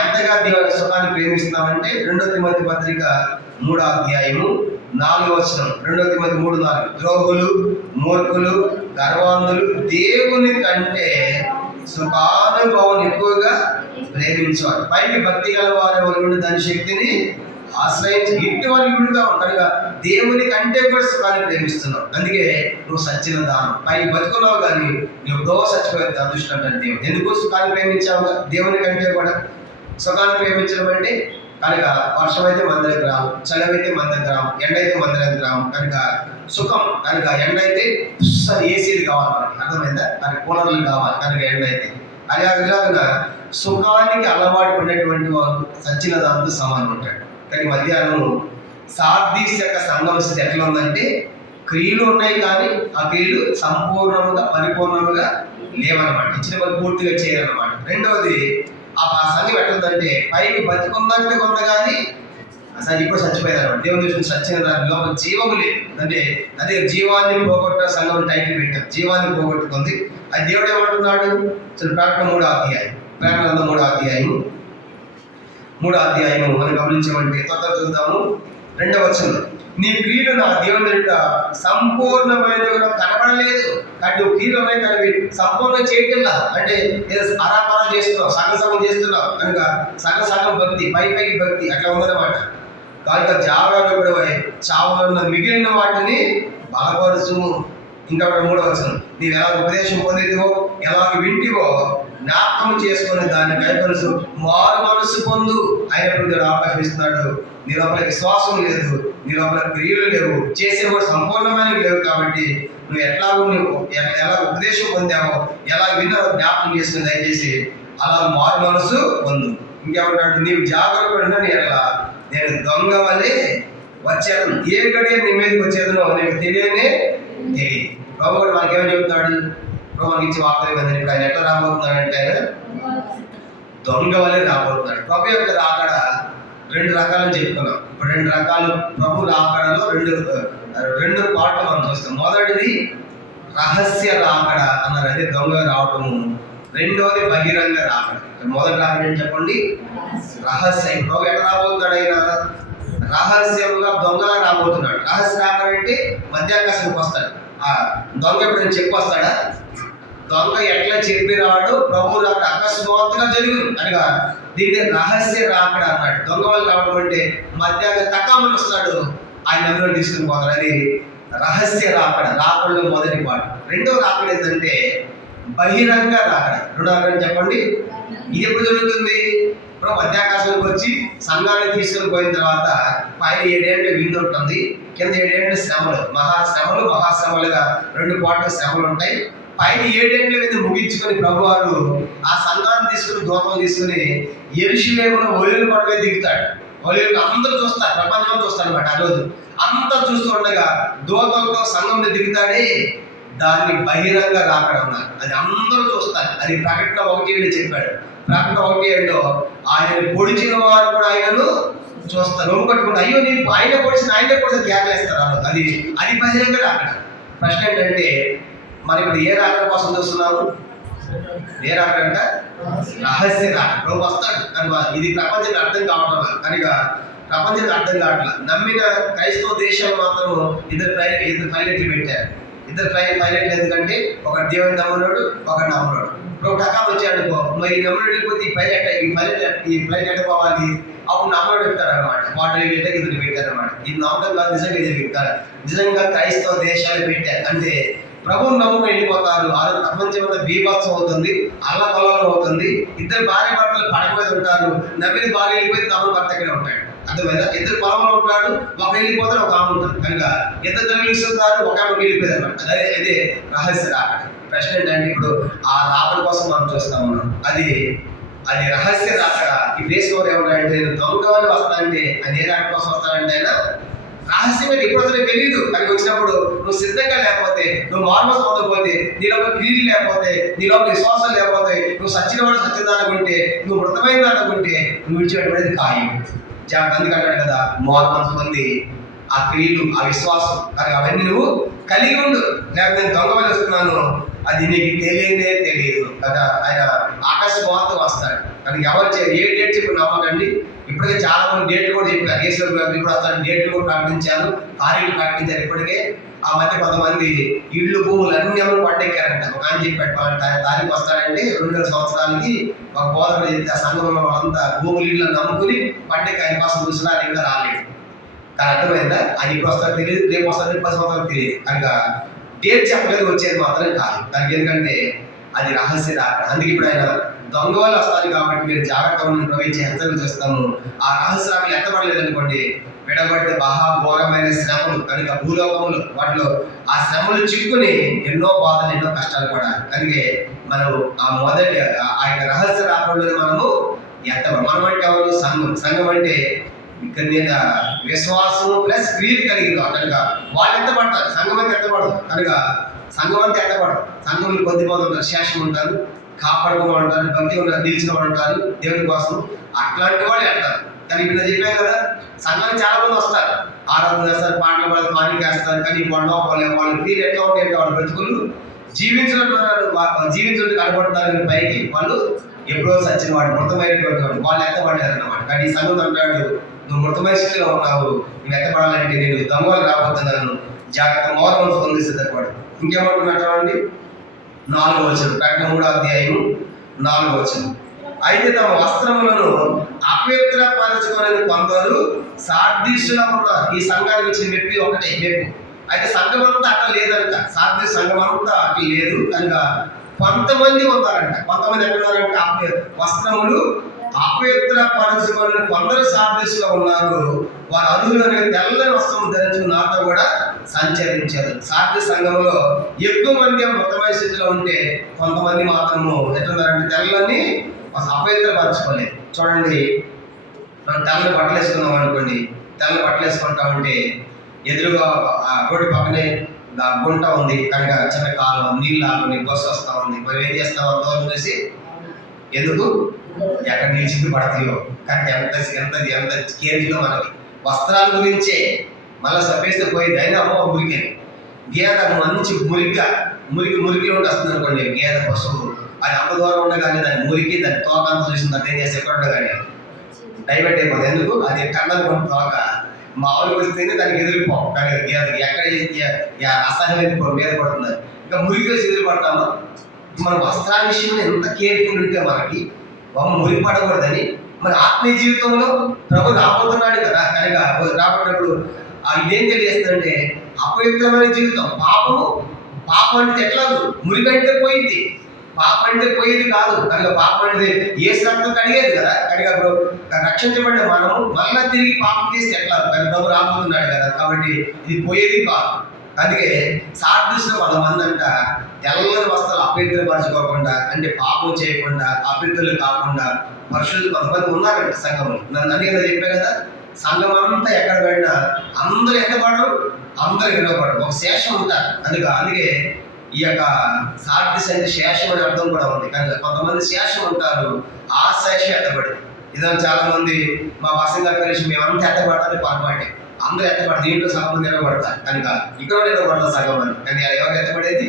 ఎంతగా దేవుని సుఖాన్ని ప్రేమిస్తున్నామంటే 2వ తిమోతి పత్రిక 3వ అధ్యాయము 4వ వచనం. 2వ తిమోతి 3:4 ద్రోహులు, మూర్ఖులు, గర్వాంధులు దేవుని కంటే సుఖానుభవం ఎక్కువగా ప్రేమించేవారు. పైకి భక్తి గల వారి వల్ల దాని శక్తిని ఆశ్రయించి ఇంటి వారి గుడిగా ఉంటారుగా దేవుని కంటే కూడా సుఖాన్ని ప్రేమిస్తున్నావు. అందుకే నువ్వు సచ్చిన దానం పై బతుకున్నావు, కానీ నువ్వు ఎప్పుడో చచ్చిపోయేది అదృష్టం అంటే దేవుడు. ఎందుకు సుఖాన్ని ప్రేమించావు? దేవుని కంటే కూడా సుఖాన్ని ప్రేమించడం అంటే కనుక వర్షం అయితే మన దగ్గర రావు, చలి అయితే మన దగ్గర రావు, ఎండ అయితే మన దగ్గర రావు. కనుక సుఖం కనుక ఎండ అయితే ఏసీలు కావాలి మనకి, అర్థమైందా? మనకి కూలర్లు కావాలి కనుక ఎండ అయితే. అలాగా సుఖానికి అలవాటు పడినటువంటి వారు సచ్చిన దాంతో సమానం ఉంటాడు. కానీ మధ్యాహ్నం సార్దీస్ యొక్క సంఘం స్థితి ఎట్లా ఉందంటే క్రియలు ఉన్నాయి కానీ ఆ క్రియలు సంపూర్ణంగా పరిపూర్ణంగా లేవన్నమాట. ఇచ్చిన వాళ్ళు పూర్తిగా చేయాలన్నమాట. రెండవది ఆ సంఘం ఎట్లుందంటే పైకి బతికుందంటే కొంత కానీ అసలు ఇప్పుడు చచ్చిపోయిందన్నమాట. దేవుని దృష్టిని సచ్చిన దాని లోపల జీవము లేదు. అంటే అదే జీవాన్ని పోగొట్టిన సంఘం టైటిల్ పెట్టారు, జీవాన్ని పోగొట్టుకుంది. అది దేవుడు ఏమంటున్నాడు? ప్రకటన 3వ అధ్యాయం. ప్రకటన 3వ అధ్యాయము మనం గమనించమంటే తొందర చూద్దాము. 2వ వచనం. నీ క్రియలు నా దేవుని ఎదుట సంపూర్ణమైనవిగా కనబడలేదు. కానీ నువ్వు క్రియలు ఉన్నాయి కానీ సంపూర్ణం చేయగల అంటే అరాపరా చేస్తున్నావు, సగం చేస్తున్నావు. కనుక సగం భక్తి, పైకి భక్తి అట్లా ఉందన్నమాట. కనుక జాగ్రత్త కూడా చావున్న మిగిలిన వాటిని బలపరచుము. ఇంకా 3వ వచనం. నీవు ఎలా ఉపదేశం పొందితివో ఎలాగ వింటివో జ్ఞాపకం చేసుకుని దాన్ని కైపరుసు మారు మనసు పొందు అయినప్పుడు దేవుడు ఆకర్షిస్తున్నాడు. నీ లోపల విశ్వాసం లేదు, నీ లోపల క్రియలు లేవు, చేసే కూడా సంపూర్ణమైనవి లేవు. కాబట్టి నువ్వు ఎలా ఉపదేశం పొందావో ఎలా విన్నావో జ్ఞాపకం చేసుకుని దయచేసి అలా మారు మనసు పొందు. ఇంకేమంటాడు? నీవు జాగ్రత్త పడిన ఎట్లా నేను దొంగ వల్లే వచ్చాను, ఏ గడియ నీ మీదకి వచ్చేదనో నీకు తెలియదు. ప్రభు కూడా మనకేమని చెబుతున్నాడు? ప్రభు మనకి ఇచ్చి వార్తలు కదండి. ఇప్పుడు ఆయన ఎట్లా రాబోతున్నాడు అంటే ఆయన దొంగ వల్లే రాబోతున్నాడు. ప్రభు యొక్క రాకడ 2 రకాలని చెప్పుకున్నాం. ఇప్పుడు 2 రకాలు ప్రభు రాకడలో 2 పాటలు మనం చూస్తాం. మొదటిది రహస్య రాకడ అన్నారు, అదే దొంగ రావటము. రెండవది బహిరంగ రాకడ. మొదటి రాకడ ఏంటి చెప్పండి? రహస్యం. ప్రభు ఎట్లా రాబోతున్నాడు? ఆయన రహస్యంగా దొంగగా రాబోతున్నాడు. రహస్య రాకడ అంటే మధ్యాకాశానికి వస్తాడు. ఆ దొంగ ఎప్పుడు చెప్పి వస్తాడా? దొంగ ఎట్లా చెప్పి రాడు, ప్రభు రాకడ అకస్మాత్తుగా జరుగును అనగా దీన్ని రహస్య రాకడ అన్నాడు. దొంగ వాళ్ళు రావడం అంటే మధ్యాహ్నం తక్కువ వస్తాడు, ఆయన అందరూ తీసుకుని పోతారు. అది రహస్య రాకడ, రాకడలో మొదటి పాట. రెండవ రాకడ ఏంటంటే బహిరంగ రాకడ. 2వ రాకడ చెప్పండి. ఇది ఎప్పుడు జరుగుతుంది? ఇప్పుడు మధ్యాకాశానికి వచ్చి సంఘాన్ని తీసుకుని పోయిన తర్వాత పైన 7 ఏళ్ళు విందు ఉంటుంది, కింద 7 ఏళ్ళు శ్రమలు, మహాశ్రమలుగా 2 పాటలు శ్రమలు ఉంటాయి. పైన 7 ఏళ్ళ మీద ముగించుకొని ప్రభువారు ఆ సంఘాన్ని తీసుకుని దూతలు తీసుకుని యెరూషలేములో ఒలీవల కొండ మీద దిగుతాడు. ఒలీవలు అందరూ చూస్తారు, ప్రపంచంలో చూస్తారు అనమాట. ఆ రోజు అంతా చూస్తూ ఉండగా దూతలతో సంఘంలో దిగుతాడే దాన్ని బహిరంగ రాకడ అన్నారు. అది అందరూ చూస్తారు. అది ప్రకటన 1:7 చెప్పాడు. ప్రకటన 1:7 ఆయన పొడిచిన వారు కూడా ఆయనను చూస్తారు. రొమ్ము కట్టుకుంటారు. అయ్యో నేను ఆయన పొడిచిన కేకలేస్తారు. అది అది బహిరంగ రాకడ. ప్రశ్న ఏంటంటే మరి ఇప్పుడు ఏ రాకడ కోసం చూస్తున్నాము? ఏ రాకడ అంట? రహస్య రాకడ. ప్రభు వస్తాడు కనుక ఇది ప్రపంచానికి అర్థం కావడం కనుక ప్రపంచానికి అర్థం కావట్లేదు. నమ్మిన క్రైస్తవ దేశాలు మాత్రం ఇద్దరు పైలట్లు పెట్టారు. ఇద్దరు పైలట్లు ఎందుకంటే ఒక దేవుని నమ్మనుడు, ఒక నమ్మనుడు. ఇప్పుడు టకాలు వచ్చాడు అనుకో, మరి నమ్మనుడు వెళ్ళిపోతే ఈ ఫ్లైట్ ఎట్ట పోవాలి? అప్పుడు నమ్మనుడు చెప్తారు అనమాట. వాటర్ ఇద్దరు పెట్టారు అనమాట. ఇది నమ్మకం కాదు, నిజంగా జరిగింది. నిజంగా క్రైస్తవ దేశాలు పెట్టారు. అంటే ప్రభువు నమ్ముకు వెళ్ళిపోతారు. ఆ రోజు ప్రపంచం అంతా బీభత్సం అవుతుంది, అల్లకల్లోలం అవుతుంది. ఇద్దరు భార్య భర్తలు పడక మీద ఉంటారు. నమ్మిన భార్య వెళ్ళిపోతే నమ్మిన భర్త అక్కడే ఉంటాడు. అర్థమైందా? ఇద్దరు పొలంలో ఉంటాడు, ఒక వెళ్ళిపోతారు, ఒక ఆమె ఉంటారు. కనుక ఇద్దరు తల్లిస్తారు, ఒక ఆమె వెళ్ళిపోయారు అనమాట. అదే రహస్య రాకడ. ప్రశ్న ఏంటంటే ఇప్పుడు ఆ రాకడ కోసం మనం చూస్తాం ఉన్నాం. అది రహస్య రాకడ. ఈ దేశంలో ఏమంటాడంటే నేను దొంగలు వస్తానంటే ఆయన ఏ రాకడ కోసం వస్తానంటే ఆయన రహస్యంగా ఎప్పుడు వస్తానో తెలియదు. కానీ వచ్చినప్పుడు నువ్వు సిద్ధంగా లేకపోతే, నువ్వు మార్మస్ పొందకపోతే, నీలో క్రియలు లేకపోతే, నీలో విశ్వాసం లేకపోతే, నువ్వు సచ్చిన వాడు సత్యదానం ఉంటే, నువ్వు మృతమైన దానం ఉంటే నువ్వు విడిచిపెట్టబడేది ఖాయం. అందుకంటాడు కదా, మార్మస్ పొంది ఆ క్రియలు, ఆ విశ్వాసం కానీ అవన్నీ నువ్వు కలిగి ఉండు. లేకపోతే నేను దొంగ వల్ల వస్తున్నాను అది నీకు తెలియదు కదా. ఆయన ఆకస్మాత్తు వస్తాడు. కానీ ఎవరు ఏ డేట్ చెప్పి నమ్మకండి. ఇప్పటికే చాలా మంది డేట్లు కూడా చెప్పారు. ఇప్పుడు వస్తాడు డేట్లు కూడా ప్రకటించారు, తారీఖులు ప్రకటించారు. ఇప్పటికే ఆ మధ్య కొంతమంది ఇళ్ళు భూములు అన్ని అమ్ములు పండెక్కారంట. ఒక ఆయన చెప్పాడు తారీఖు వస్తాడంటే 200 సంవత్సరాలకి ఒక బోధకుడు చెప్తే ఆ సంఘంలో అంతా భూములు ఇళ్ళు నమ్ముకుని పండెక్కి ఆయన కోసం చూసినా ఇంకా రాలేదు. కానీ అర్థమైందా? ఆయన ఇప్పుడు వస్తాడు తెలియదు, రేపు వస్తాడు 10 సంవత్సరాలు తెలియదు. కనుక డేట్ చెప్పలేదు, వచ్చేది మాత్రం కాదు. దానికి ఎందుకంటే అది రహస్య రాకడ. అందుకే ఇప్పుడు ఆయన దొంగ వాళ్ళు వస్తారు కాబట్టి మీరు జాగ్రత్తగా ఉండి ప్రవేశించి హెచ్చరికలు చేస్తాము. ఆ రహస్య రాకలు ఎత్తబడలేదు అనుకోండి, విడబడితే మహాఘోరమైన శ్రమలు కనుక భూలోకములు వాటిలో ఆ శ్రమలు చిక్కుని ఎన్నో బాధలు, ఎన్నో కష్టాలు కూడా. అందుకే మనం ఆ మొదటి ఆ యొక్క రహస్య రాకడలోనే మనము ఎత్తబడి. మనం అంటే ఎవరు? సంఘం అంటే ఇక్కడ మీద విశ్వాసం ప్లస్ క్రియలు కలిగింది కనుక వాళ్ళు ఎత్తపడతారు. సంఘం అంతా ఎత్తపడదు కనుక సంఘం అంతా ఎత్తపడదు. సంఘంలో కొద్దిమంది ఉంటారు, శేషం ఉంటారు, కాపాడుకోవాలి ఉంటారు, భక్తి నిలిచిన వాళ్ళు ఉంటారు దేవుని కోసం. అట్లాంటి వాళ్ళు ఎడతారు. కానీ ఇప్పుడు నేను చెప్పాను కదా, సంఘానికి చాలా మంది వస్తారు, ఆరాధన చేస్తారు, పాటలు పాడతారు, పాటలు వేస్తారు. కానీ వాళ్ళ క్రియలు ఎట్లా ఉంటాయంటే వాళ్ళ బ్రతుకులు జీవించడం కనబడుతున్నారు పైకి. వాళ్ళు ఎప్పుడో సచ్చిన వాడు, మృతమైనటువంటి వాడు, వాళ్ళు ఎత్తపడలేరు అన్నమాట. కానీ ఈ సంఘం అంటాడు నువ్వు మృతమైన స్థితిలో ఉన్నావు, నువ్వు ఎత్తపడాలంటే నేను దొంగలు రాబోతున్నాను, జాగ్రత్త మౌనం పొంది సిద్ధపడు. ఇంకేమంటున్నాడు? 4వ వచనం, ప్రకటన 3వ అధ్యాయము 4వ వచనం. అయితే తమ వస్త్రములను అపవిత్రపరచుకొని కొందరు సార్దీసులా ఉన్నారు. ఈ సంఘానికి వచ్చిన మెప్పి ఒకటే మెప్పు. అయితే సంఘం అంతా అక్కడ లేదంట. సార్దీసు సంఘం అంతా అక్కడ లేదు కనుక కొంతమంది ఉన్నారంట. కొంతమంది ఎక్కడున్నారంటే వస్త్రములు అపవిత్రపరచుకొని కొందరు సార్దీసులో ఉన్నారు. వారు అర్హులైన తెల్లని వస్త్రం ధరించుకుని నాతో కూడా సంచరించారు. సార్దీ సంఘంలో ఎక్కువ మంది మృతమైన స్థితిలో ఉంటే కొంతమంది మాత్రము ఎట్లున్నారంటే తెల్లని అపవిత్రపరచుకోలేదు. చూడండి, మనం తెల్లని బట్టలు వేసుకున్నాం అనుకోండి, తెల్లని బట్టలు వేసుకుంటా ఉంటే ఎదురుగా రోడ్డు పక్కనే గుంట ఉంది కనుక చిన్న కాలం నీళ్ళు ఆకుని బస్సు వస్తూ ఉంది. మనం ఏం చేస్తాం? దూరం చూసి ఎందుకు ఎక్కడ నిలిచింది పడతాయో కనుక ఎంత కేరింగ్లో మనకి వస్త్రాల గురించే మళ్ళీ సపేస్తే పోయింది. అయినా అమ్మ మురికని గేదె మంచి మురికి ఉండి వస్తుంది అనుకోండి. గేదె పశువు అది అంత దూరం ఉండగానే దాని మురికి దాని తోక అంత చూసింది, దాన్ని ఏం చేస్తే ఎక్కడ ఉండగానే డైవర్ట్ అయిపోతుంది. ఎందుకు? అది కన్నలు కొన్ని తోక మామూలుగా వస్తేనే దానికి ఎదిరిపోం. కానీ గేదెకి ఎక్కడ అసహ్యం మీద పడుతుంది. ఇంకా మురికి వేసి ఎదురుపడతాము. మన వస్త్రాల విషయంలో ఎంత కేర్ఫుల్ ఉంటే మనకి మురికి పడకూడదని. మన ఆత్మీయ జీవితంలో ప్రభు రాబోతున్నాడు కదా, కనుక రాబోతున్నప్పుడు ఇదేం తెలియజేస్తుందంటే అపవిత్రమైన జీవితం. పాపం అంటే ఎట్లా మురికి అంటే పోయింది, పాపం అంటే పోయేది కాదు. కనుక పాపం అంటే ఏ శ్రద్ధ కడిగేది కదా. కనుక రక్షించబడిన మనము మళ్ళా తిరిగి పాపం చేస్తే ఎట్లా? ప్రభు రాబోతున్నాడు కదా, కాబట్టి ఇది పోయేది కాదు. అందుకే సార్దీసులో 100 మంది అంట తెల్లని వస్త్రాలు అపవిత్రపరచుకోకుండా, అంటే పాపం చేయకుండా, అపవిత్రులు కాకుండా పరిశుద్ధులు కొంతమంది ఉన్నారంట సంఘంలో. నన్ను కదా చెప్పాను కదా, సంఘం అంతా ఎక్కడ పడినా అందరూ ఎక్కబడరు, అందరూ వినపడరు, ఒక శేషం ఉంటారు. అందుకే ఈ యొక్క సార్డిస్ అంటే శేషం అనే అర్థం కూడా ఉంది. కానీ కొంతమంది శేషం ఉంటారు, ఆ శేషం ఎత్తబడి. ఇదని చాలా మంది మా బసంగా కలిసి మేమంతా ఎత్తబడాలి పొరపాటే. అందరూ ఎత్తబడి దీంట్లో సగం మంది ఎత్తబడతారు కనుక ఇక్కడ ఎత్తబడతారు సగం మంది. కానీ ఎవరు ఎత్తబడేది?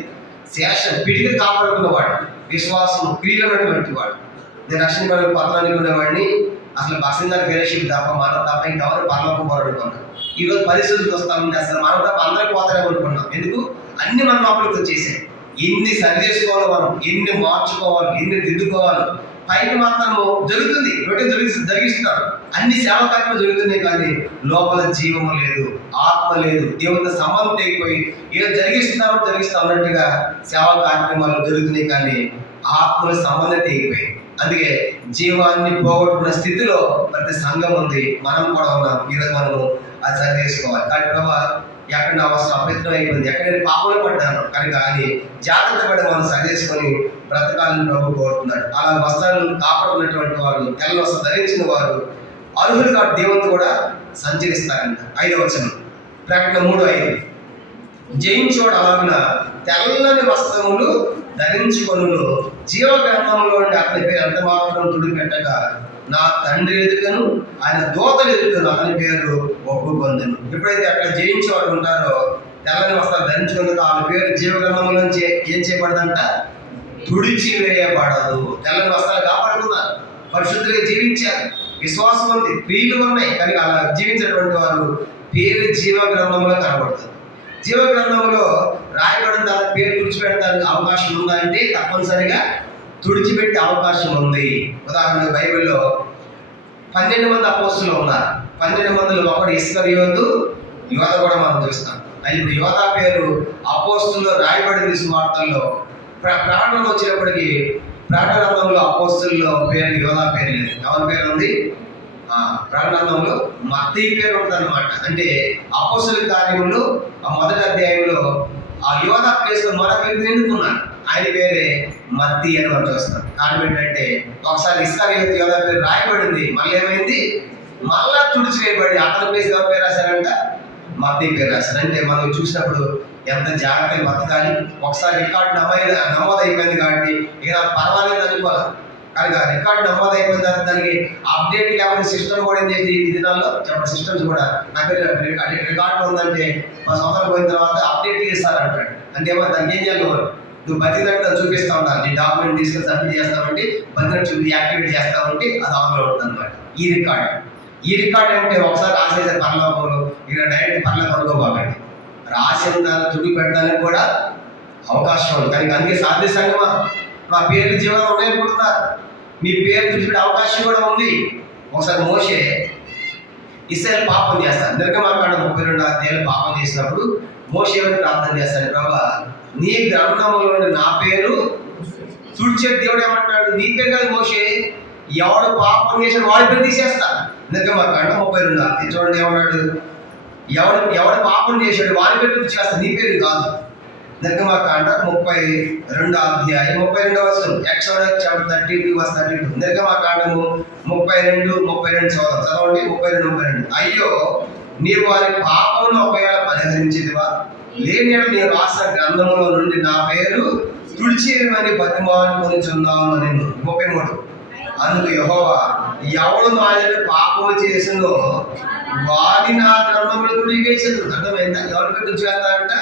శేషం, పిడికి కాపాడుకున్నవాడు, విశ్వాసం క్రియలు ఉన్నటువంటి వాడు. నేను రక్షణ పనులు పనులనుకునేవాడిని అసలు బసంగా ఫెలోషిప్ తప్ప మనం తప్ప ఇంకెవరు పనులకు పోరాడుకున్నాం. ఈరోజు పరిస్థితులకు వస్తా ఉంటే అసలు మనం తప్ప అందరూ పోతారేమో అనుకున్నాం. ఎందుకు? అన్ని మన లోపలికి వచ్చేసాయి. ఎన్ని సరి చేసుకోవాలో మనం, ఎన్ని మార్చుకోవాలి, ఎన్ని దిద్దుకోవాలి. పైకి మాత్రము జరుగుతుంది, రొటీన్ జరిగిస్తున్నారు, అన్ని సేవ కార్యక్రమాలు జరుగుతున్నాయి, కానీ లోపల జీవము లేదు, ఆత్మ లేదు, దేవునితో సంబంధం తెగిపోయి ఏదో జరిగిస్తా ఉన్నట్టుగా సేవా కార్యక్రమాలు జరుగుతున్నాయి, కానీ ఆత్మల సంబంధం తెగిపోయి. అందుకే జీవాన్ని పోగొట్టుకున్న స్థితిలో ప్రతి సంఘం ఉంది, మనం కూడా ఉన్నాం. ఈరోజు మనము అది సరి చేసుకోవాలి. కానీ ప్రభావ ఎక్కడ నా అవసరం అపవిత్రం అయిపోయింది, ఎక్కడ నేను పాపంలో పడ్డాను కనుక అని జాగ్రత్త పడి మనం సరి చేసుకొని బ్రతకాలని ప్రభు కోరుతున్నాడు. అలా వస్త్రాలను కాపాడుకున్నటువంటి వారు, తెల్ల వస్త్రం ధరించిన వారు అర్హులుగా దేవుని కూడా సంచరిస్తారంట. 5వ వచనం ప్రకటన 3:5. జయించోడు అలాగిన తెల్లని వస్త్రములు ధరించుకొనును, జీవ గ్రంథంలో అతని పేరు ఎంత మాత్రం తుడిపెట్టగా నా తండ్రి ఎదుకను ఆయన దూతలు ఎదుకను అతని పేరు ఒప్పుకొందును. ఎప్పుడైతే అక్కడ జయించేవాడు ఉంటారో తెల్లని వస్త్రాలు ధరించుకున్న వాళ్ళ పేరు జీవ గ్రంథంలో నుంచి ఏం చేయబడదంట? తుడిచివేయబడదు. తెల్లని వస్త్రాలు కాపాడుకున్నారు, పరిశుద్ధులుగా జీవించారు, విశ్వాసం ఉంది, క్రియలు ఉన్నాయి, కానీ అలా జీవించినటువంటి వారు పేరు జీవ గ్రంథంలో కనబడుతుంది. జీవ గ్రంథంలో రాయబడిన తర్వాత పేరు తుడిచిపెట్టడానికి అవకాశం ఉందా అంటే తప్పనిసరిగా తుడిచిపెట్టే అవకాశం ఉంది. ఉదాహరణకు బైబిల్లో 12 మంది అపోస్తులు ఉన్నారు. 12 మందిలో ఒకడు ఇస్కరియోతు, యోధ కూడా మనం చూస్తాం. అది ఇప్పుడు యోధ పేరు అపోస్తుల్లో రాయబడింది. సువార్తల్లో ప్రాణంలో వచ్చినప్పటికీ ప్రాణగ్రంథంలో అపోస్తుల్లో పేరు యోధ పేరు లేదు. ఎవరి పేరు ఉంది? ప్రాణగ్రంథంలో మత్తయి పేరు ఉంటుంది అనమాట. అంటే అపోస్తుల కార్యములు మొదటి అధ్యాయంలో ఆ యోధ ప్లేస్లో మరొక వ్యక్తి ఎన్నుకున్నాడు, ఆయన పేరే మత్తయి అని మనం చూస్తాం. కారణం ఏంటంటే ఒకసారి ఇస్కరియోతు యోధ పేరు రాయబడింది, మళ్ళీ ఏమైంది? మళ్ళా తుడిచివేయబడి అతని ప్లేస్ ఎవరి పేరు రాశారంట? మత్తయి పేరు రాశారు. అంటే మనం చూసినప్పుడు ఎంత జాగ్రత్తగా బతకాలి. ఒకసారి రికార్డు నమోదైపోయింది కాబట్టి ఇక పర్వాలేదు అనుకోవాలి. కనుక రికార్డు నమోదైపోయిన తర్వాత దానికి అప్డేట్ లేకపోతే సిస్టమ్ కూడా ఏం చేసి ఈ దినాల్లో చెప్పండి, సిస్టమ్స్ కూడా నాకు రికార్డు ఉందంటే 10 సంవత్సరాలు పోయిన తర్వాత అప్డేట్ చేస్తారంటాడు. అంటే ఏమో దానికి ఏం చేయాలి? నువ్వు బతికినట్టు చూపిస్తా ఉండాలి, నీ డాక్యుమెంట్ తీసుకొని సబ్మిట్ చేస్తామంటే బతికినట్టు యాక్టివేట్ చేస్తామంటే అది ఆన్లో ఉంటుంది అనమాట. ఈ రికార్డు అంటే ఒకసారి రాసేసే పర్లోకంలో ఇక డైరెక్ట్ పర్లోకం అనుకోబాకండి. రాసిన దాన్ని తుడి పెట్టడానికి కూడా అవకాశం ఉంది. కానీ అందుకే సాధ్య సంగమా మా పేర్లు జీవనం ఉన్నాయనుకుంటున్నారు, మీ పేరు తుడిపెట్టే అవకాశం కూడా ఉంది. ఒకసారి మోషే ఇశ్రాయేలు పాపం చేస్తాడు, నిర్గమాకాండ 32 అధ్యాయాలు పాపం చేసినప్పుడు మోషే ఏమని ప్రార్థన చేస్తాడు? ప్రభా, నీ గ్రంథంలో నా పేరు తుడిచే దేవుడు ఏమంటాడు? నీ పేరు కాదు మోషే, ఎవడు పాపం చేసిన వాడి పేరు తీసేస్తా. నిర్గమాకాండ 32 అధ్యాయం చూడండి ఏమన్నాడు? ఎవడు పాపం చేశాడు వారి పేరు తుడిచేస్తా, నీ పేరు కాదు. నిర్గమాకాండ 32 అధ్యాయం 32వ వచనం. Exodus chapter 32:32. నిర్గమాకాండము 32 చదవండి. 32. అయ్యో, నీవు వారి పాపమును ఒకవేళ పరిహరించేదివా, లేని నీ రాసిన గ్రంథములో నుండి నా పేరు తుడిచేయమని బతిమాలుకొనిచున్నాను నేను. 33. అందుకు యెహోవా, ఎవడు నా ఎదుట పాపము చేసినో వాడి నా గ్రంథములో తుడివేసేది. అర్థమైందా? ఎవరి పేరు తుడిచేస్తాడంట?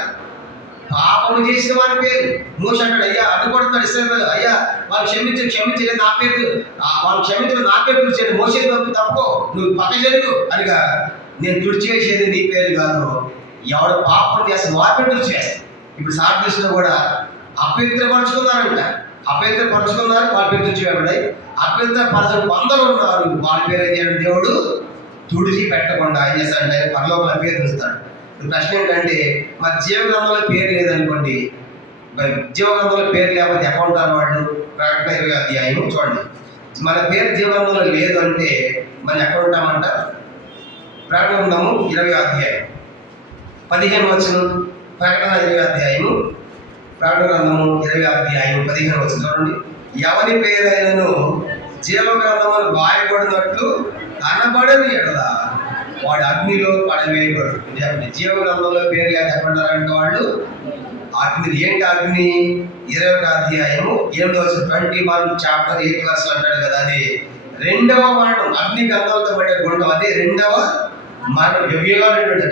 పాపము చేసిన వారి పేరు. మోషే అంటాడు, అయ్యా అడ్డుపడుతున్నాడు ఇశ్రాయేలు, అయ్యా వాళ్ళు క్షమించలేదు నా పేరు, వాళ్ళు క్షమించలేదు నా పేరు తుడిచేది, మోషే తప్పో నువ్వు పక్క జరుగు అనిగా నేను తుడిచివేసేది నీ పేరు కాదు, ఎవడు పాపం చేస్తాను వారి పేరు తుడిచివేస్తాను. ఇప్పుడు సార్దిలో కూడా అపవిత్రపరుచుకున్నారంట, అపవిత్రపరుచుకున్నారు, వాళ్ళ పేరు తుడిచివేయబడ్డాయి. అపవిత్రపరచు 100 ఉన్నారు, వాళ్ళ పేరు ఏం చేయడం? దేవుడు తుడిచి పెట్టకుండా ఏం చేస్తాడంటే పరలోకంలో పేరు చూస్తాడు. ప్రశ్న ఏంటంటే మరి జీవగ్రంథంలో పేరు లేదనుకోండి, జీవగ్రంథంలో పేరు లేకపోతే ఎక్కడ ఉంటారు వాళ్ళు? ప్రకటన 20వ అధ్యాయం చూడండి. మన పేరు జీవగ్రంథంలో లేదు అంటే మనం ఎక్కడ ఉంటామంట? ప్రకటన గ్రంథము 20వ అధ్యాయం 15వ వచనం. ప్రకటన 20వ అధ్యాయము, ప్రకటన గ్రంథము 20వ అధ్యాయం 15వ వచనం చూడండి. ఎవరి పేరైనను జీవగ్రంథములు వాయబడినట్లు కనబడని ఎడల వాడు అగ్నిలో పడవేయబడు. జీవ గ్రంథంలో పేరు లేక ఎక్కడున్నారంటే వాళ్ళు అగ్ని. ఏంటి అగ్ని? 20వ అధ్యాయము 21 చాప్టర్ 8 వర్స్ అంటాడు కదా, అది రెండవ మరణం. అగ్ని గంధంతో పడే గుండం, అదే రెండవ మరణం.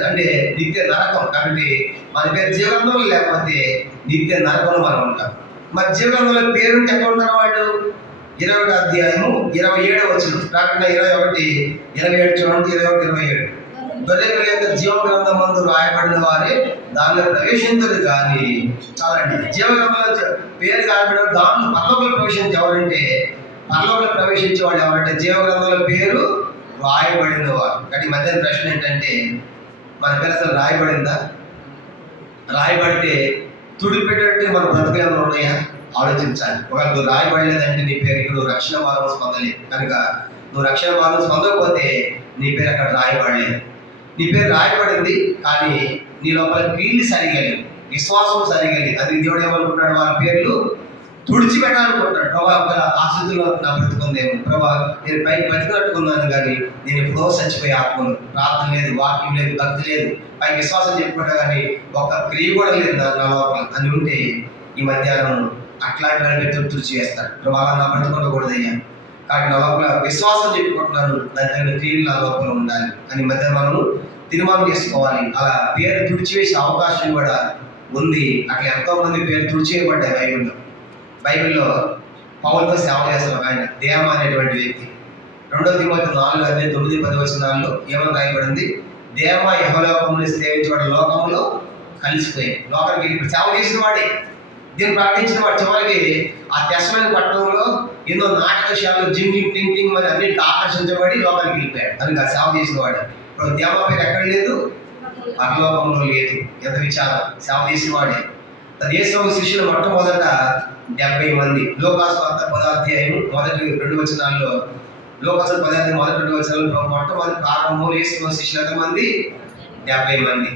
అంటే నిత్య నరకం. కాబట్టి మన పేరు జీవనంలో లేకపోతే నిత్య నరకంలో మనం ఉంటాం. మరి జీవనంలో పేరుంటే ఎక్కడ ఉంటారు వాళ్ళు? 20వ అధ్యాయము 27వ వచనం, ప్రకటన 21:27 చూడండి. 21:27 గొర్రెపిల్ల యొక్క జీవ గ్రంథం మందు రాయబడిన వారే దానిలో ప్రవేశించరు. కానీ చాలండి, జీవ గ్రంథంలో పేరు రాయబడిన దానిలో పరలోకంలో ప్రవేశించే ఎవరంటే, పరలోకంలో ప్రవేశించే వాళ్ళు ఎవరంటే జీవ గ్రంథంలో పేరు రాయబడిన వారు. కానీ మధ్య ప్రశ్న ఏంటంటే, మన పేరు అసలు రాయబడిందా? రాయబడితే తుడిపెట్టే మన బ్రతుకులు ఉన్నాయా? ఆలోచించాలి. ఒకవేళ నువ్వు రాయబడలేదంటే నీ పేరు ఇక్కడ రక్షణ మార్గం పొందలేదు. కనుక నువ్వు రక్షణ మార్గం పొందకపోతే నీ పేరు అక్కడ రాయబడలేదు. నీ పేరు రాయబడింది, కానీ నీ లోపల క్రియలు సరిగా లేవు, విశ్వాసం సరిగా లేదు. అది దేవుడు ఏమనుకుంటాడు? వాళ్ళ పేర్లు తుడిచిపెట్టాలనుకుంటాడు. ప్రభా ఆ స్థితిలో నా బ్రతుకుందేమో, ప్రభా నేను పైకి బతికినట్టుకున్నాను కానీ నేను ఎప్పుడో చచ్చిపోయి ఆత్మను, ప్రార్థన లేదు, వాక్యం లేదు, భక్తి లేదు, పై విశ్వాసం చెప్పుకుంటా కానీ ఒక క్రియ కూడా లేదు నా లోపల అని ఉంటే ఈ మధ్యాహ్నం అట్లాంటి వాళ్ళని తుడిచి వేస్తాడు. ప్రభా నా బ్రతుకుండకూడదయ్యా, కాబట్టి నా లోపల విశ్వాసం చెప్పుకుంటున్నాను, దాని తగిన క్రియలు నా లోపల ఉండాలి అని మధ్య మనము తీర్మానం చేసుకోవాలి. అలా పేరు తుడిచివేసే అవకాశం కూడా ఉంది. అట్లా ఎంతో మంది పేరు తుడిచేయబడ్డాయి. బైబిల్లో పౌలుతో సేవ చేస్తున్న ఆయన దేమ అనేటువంటి వ్యక్తి 2 తిమోతి 4:9-10 వచనాల్లో ఏమని రాయబడింది? దేమ యెహోవాను సేవించేవాడు లోకంలో కలిసిపోయాడు. లోకానికి ఇప్పుడు సేవ చేసిన వాడే, దీన్ని ప్రకటించిన వాడు. చివరికి ఆ తెస్సలోని పట్టణంలో ఎన్నో నాటకశాలు జింగింగ్ టింగ్ మరి అన్నింటికి ఆకర్షించబడి లోకానికి వెళ్ళిపోయాడు. అని సేవ చేసిన వాడు. ఇప్పుడు దేమ పేరు ఎక్కడ లేదు? పరలోకంలో లేదు. ఎంత విచారం! సేవ చేసిన వాడే. యేసు శిష్యులు మొట్టమొదట 70 మంది. లోకాసువార్త 10వ అధ్యాయం మొదటి 2 వచనాల్లో, లోకాసువార్త 10వ అధ్యాయం మొదటి 2 వచనాల్లో మొట్టమొదటి ప్రారంభంలో యేసు శిష్యులు ఎంతమంది? 70 మంది.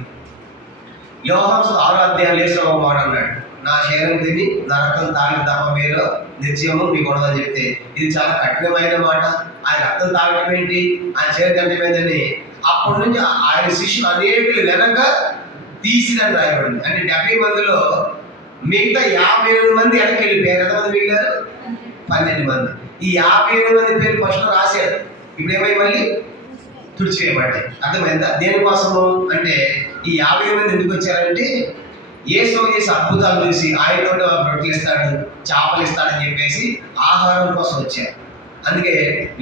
యోహాను 6వ అధ్యాయంలో యేసు ఒక మాట అన్నాడు, నా శరీరం తిని నా రక్తం తాగిన తప్ప మీరు నిత్యము మీకు ఉండదని చెప్తే, ఇది చాలా కఠినమైన మాట. ఆయన రక్తం తాగడం ఏంటి, ఆయన శరీరం తినడం ఏంటని అప్పటి నుంచి ఆయన శిష్యులు అనేకులు వెనక తీసినని రాయబడింది. అంటే 70 మందిలో మిగతా 57 మంది వెనక్కి వెళ్ళిపోయారు. ఎంతమంది మిగిలారు? 12 మంది. ఈ 57 మంది పేరు ఫస్ట్ రాశారు. ఇప్పుడు ఏమై మళ్ళీ తుడిచివేయబడ్డాయి. అర్థమైందా? దేనికోసము అంటే ఈ 57 మంది ఎందుకు వచ్చారంటే యేసు చేసే అద్భుతాలు చూసి ఆయనతో రొట్టెలు ఇస్తాడు, చేపలు ఇస్తాడని చెప్పేసి ఆహారం కోసం వచ్చారు. అందుకే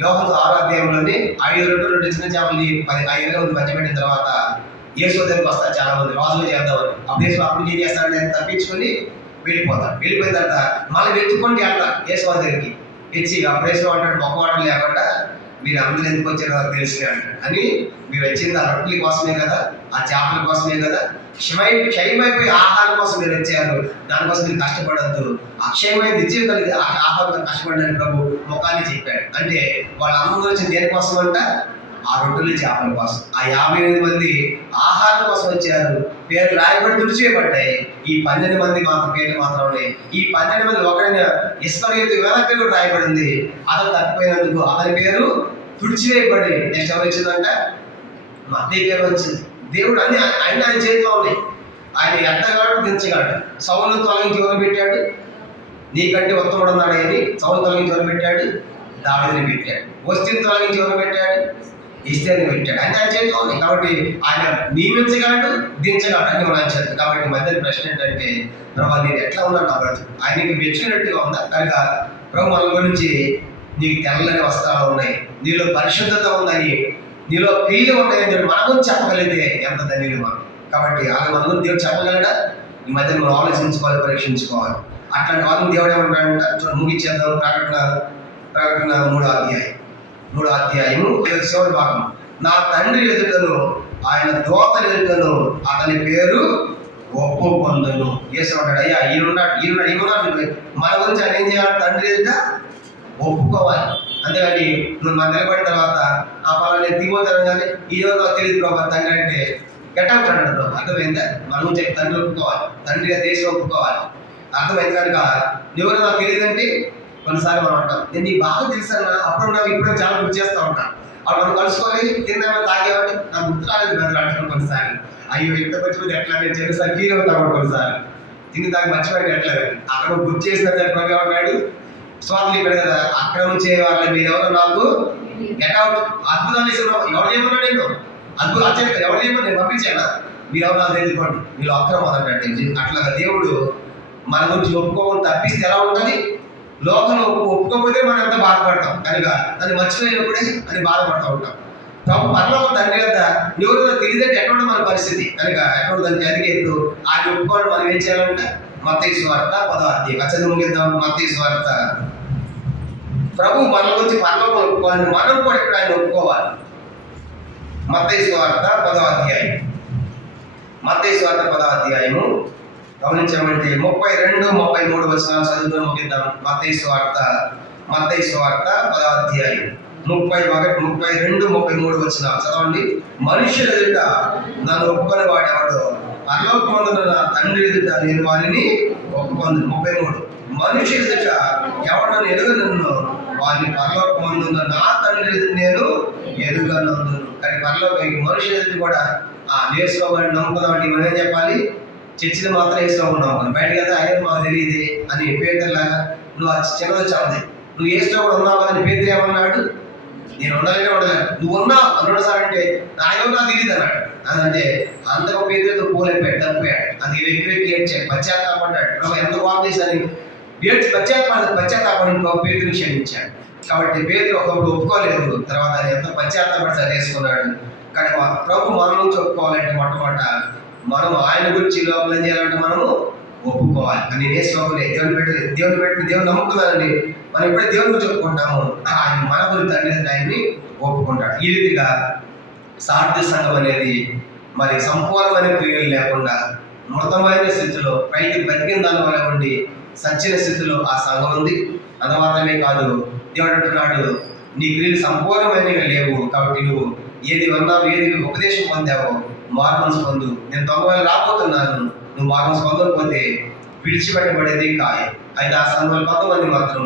యోహాను 6వ అధ్యాయంలోనే 5 రొట్టెలు చిన్న చేపలు 5 మంది పంచిపెట్టిన తర్వాత యేసు దగ్గరికి వస్తారు చాలా మంది, రాజులు చేద్దామని. అప్పుడు ఏం చేస్తాడు? తప్పించుకొని వెళ్ళిపోతాడు. వెళ్ళిపోయిన తర్వాత మళ్ళీ వెతుక్కొని వెళ్తారు యేసు దగ్గరికి. తెచ్చి అప్పుడు యేసు అంటాడు, మొక్కవాటం లేకుండా మీరు అందరూ ఎందుకు వచ్చారో నాకు తెలిసి అంటాడు. అని మీరు వచ్చింది ఆ రొట్టెల కోసమే కదా, ఆ చేపల కోసమే కదా, క్షయమైపోయి ఆహారం కోసం మీరు వచ్చారు, దానికోసం మీరు కష్టపడద్దు, అక్షయమైన నిత్యం కలిగి ఆహారం కష్టపడడానికి ప్రభు ముఖాన్ని చెప్పాడు. అంటే వాళ్ళందరూ వచ్చి దేనికోసం అంట? ఆ రొట్టెలు చేపల కోసం. ఆ 58 మంది ఆహారం కోసం వచ్చారు. పేర్లు రాయబడి తుడిచివేయబడ్డాయి. ఈ 12 మంది మాత్రం పేర్లు మాత్రం ఉన్నాయి. ఈ 12 మంది ఒకరిని ఇస్కరియోతు యోనా పేరు కూడా రాయబడింది. అతను తప్పిపోయినందుకు అతని పేరు తుడిచివేయబడి నెక్స్ట్ ఎవరు వచ్చిందంట? మత్తయి పేరు వచ్చింది. దేవుడు అన్ని ఆయన చేతిలో ఉన్నాయి. ఆయన ఎత్తగాడు, దించగాడు. సౌలును తొలగించి ఎవరు పెట్టాడు? నీకంటే ఉత్తముడు ఉన్నాడు అని సౌలు తొలగించి ఎవరు పెట్టాడు? దావీదుని పెట్టాడు. వస్తుని తొలగించి ఎవరు పెట్టాడు? ఇస్తేని పెట్టాడు. అంటే ఆయన చేతిలో ఉన్నాయి. కాబట్టి ఆయన నియమించగలడు, దించగలడు అని మనం చేస్తాం. కాబట్టి మధ్య ప్రశ్న ఏంటంటే, ప్రభు నేను ఎట్లా ఉన్నాడు నా బ్రతుకు? ఆయనకి మెచ్చినట్టుగా ఉందా? కనుక ప్రభు మన గురించి నీకు తెల్లని వస్త్రాలు ఉన్నాయి, నీలో పరిశుద్ధత ఉన్నాయి, నీలో క్రియలు ఉన్నాయని చెప్పి మన గురించి చెప్పగలిగితే ఎంత ధన్యులు మనం. కాబట్టి అలా మన గురించి దేవుడు చెప్పగలడా? ఈ మధ్య మనం ఆలోచించుకోవాలి, పరీక్షించుకోవాలి. అట్లాంటి వాళ్ళని దేవుడు ఏమంటాడంట? ముగించేద్దాం. ప్రకటన 3వ అధ్యాయము చివరి భాగం. నా తండ్రి ఎదుటను ఆయన దోతల ఎదుటను అతని పేరు ఒప్పుకొందును. యేసు అంటాడు, అయ్యా ఈయనున్నాడు మన గురించి ఆయన ఏం చేయాలి? తండ్రి ఎదుట ఒప్పుకోవాలి. అంతేగాని నువ్వు మన నిలబడిన తర్వాత ఆ పలాన్ని తీమోతరంగానే ఈ రోజు నాకు తెలియదు ప్రభావ తండ్రి అంటే గెటప్ అంటాడు. అర్థమైందా? మన గురించి తండ్రి ఒప్పుకోవాలి, తండ్రి దేశం ఒప్పుకోవాలి. అర్థమైంది. కనుక ఎవరు నాకు తెలియదంటే కొన్నిసార్లు మనం అంటాం, నేను నీకు బాగా తెలుసాను, అప్పుడు నాకు ఇప్పుడు చాలా గుర్తు చేస్తూ ఉంటాను. వాళ్ళు మనం కలుసుకొని తిందామని తాగేవాడి నా గుర్తు రాలేదు బెదరు అంటాను కొన్నిసార్లు. అయ్యో ఇంత మర్చిపోతే ఎట్లా నేను చెప్పేసారి ఫీల్ అవుతాను కొన్నిసార్లు. తిని తాగి మర్చిపోయి ఎట్లా అక్కడ గుర్తు చేసిన తప్పగా ఉన్నాడు. స్వామి ఇక్కడ కదా అక్రమం చేయవాళ్ళ మీరు ఎవరో నాకు గెట్అవుట్ అద్భుతాలు ఎవరు చేయమన్నా నేను ఆశ్చర్య ఎవరు చేయమని నేను పంపించానా మీరు ఎవరు నాకు తెలుసుకోండి మీరు అక్రమం అన్నట్టు. అట్లాగా దేవుడు మన గురించి ఒప్పుకోకుండా తప్పిస్తే ఎలా ఉంటుంది? లోకంలో ఒప్పుకోకపోతే మనం ఎంత బాధపడతాం కనుక దాన్ని మర్చిపోయినప్పుడే అని బాధపడుతూ ఉంటాం. ప్రభు పరలోకం తండ్రి కదా ఎవరు తెలియదంటే ఎక్కడ మన పరిస్థితి కనుక ఎక్కడ దాన్ని జరిగేట్టు ఆయన ఒప్పుకోవడం మనం ఏం చేయాలంటే మత్తయి సువార్త 10వ అధ్యాయం ఖచ్చితంగా ముగిద్దాం. మత్తయి సువార్త ప్రభు మన గురించి పరలోకం ఒప్పుకోవాలని మనం కూడా ఇక్కడ ఆయన ఒప్పుకోవాలి. మత్తయి సువార్త 10వ అధ్యాయం మత్తయి సువార్త 10వ అధ్యాయము గమనించమంటే 32, 33 వచనాలు చదువుతూ ముగిద్దాం. మత్తయి సువార్త 10వ అధ్యాయం 31, 32, 33 వచనాలు చదవండి. మనుషుల ఎదుట నన్ను ఒప్పుకొని వాడేవాడు పరలోకమందున నా తండ్రి ఎదుట నేను వారిని ఒప్పుకొందు. 33 మనుషుల ఎదుట ఎవడను ఎరుగనన్ను వారిని పరలోకమందున నా తండ్రి ఎదుట నేను ఎరుగనందును. కానీ పరలోక మనుషుల ఎదుట కూడా నేర్చుకోవాలని నమ్ముకున్నామంటే మనం ఏం చెప్పాలి? చర్చిలో మాత్రం వేసుకోకుండా బయటకు వెళ్తే అయ్యో మాకు తెలియదు అని పేదలాగా నువ్వు చిన్నది చదవది నువ్వు వేసుకో కూడా ఉన్నావు కదా అని పేదలు ఏమన్నాడు? నేను ఉండాలంటే ఉండలేదు నువ్వు ఉన్నావు అన్నాడు సార్ అంటే నాయో నాకు తెలియదు అన్నాడు. అదంటే అంతకు పేదలతో పోలేపాడు తప్పిపోయాడు. అది వెక్కి ఏడ్చాడు పశ్చాత్తాపడ్డాడు. ప్రభు ఎంత బాగు చేశాను ఏడ్చి పశ్చాత్తాపడి పేదలు క్షమించాడు. కాబట్టి పేదలు ఒకప్పుడు ఒప్పుకోలేదు, తర్వాత ఎంత పశ్చాత్తాపడి సరిచేసుకున్నాడు. కానీ ప్రభు మన నుంచి ఒప్పుకోవాలంటే మొట్టమొదట మనం ఆయన గురించి లోపల ఏం చేయాలంటే మనము ఒప్పుకోవాలి. అని నేర్చుకోవాలి. దేవుని నమ్ముకున్నానండి మనం ఎప్పుడైతే దేవుని గురించి ఒప్పుకుంటామో ఆయన మన గురించి తండ్రి ఆయన్ని ఒప్పుకుంటాడు. ఈ రీతిగా సార్థ సంఘం అనేది మరి సంపూర్ణమైన క్రియలు లేకుండా మృతమైన స్థితిలో పైకి బతికిన దాని వల్ల ఉండి సచ్చిన స్థితిలో ఆ సంఘం ఉంది. అంత మాత్రమే కాదు, దేవుడు అంటున్నాడు నీ క్రియలు సంపూర్ణమైనవి లేవు కాబట్టి నువ్వు ఏది విన్నావు ఏది ఉపదేశం పొందావో మార్గంస్ పొందు. నేను 90 రాబోతున్నాను, నువ్వు మార్గంస్ పొందకపోతే విడిచిపెట్టబడేది ఖాయం. అయితే ఆ సంఘంలో కొంతమంది మాత్రం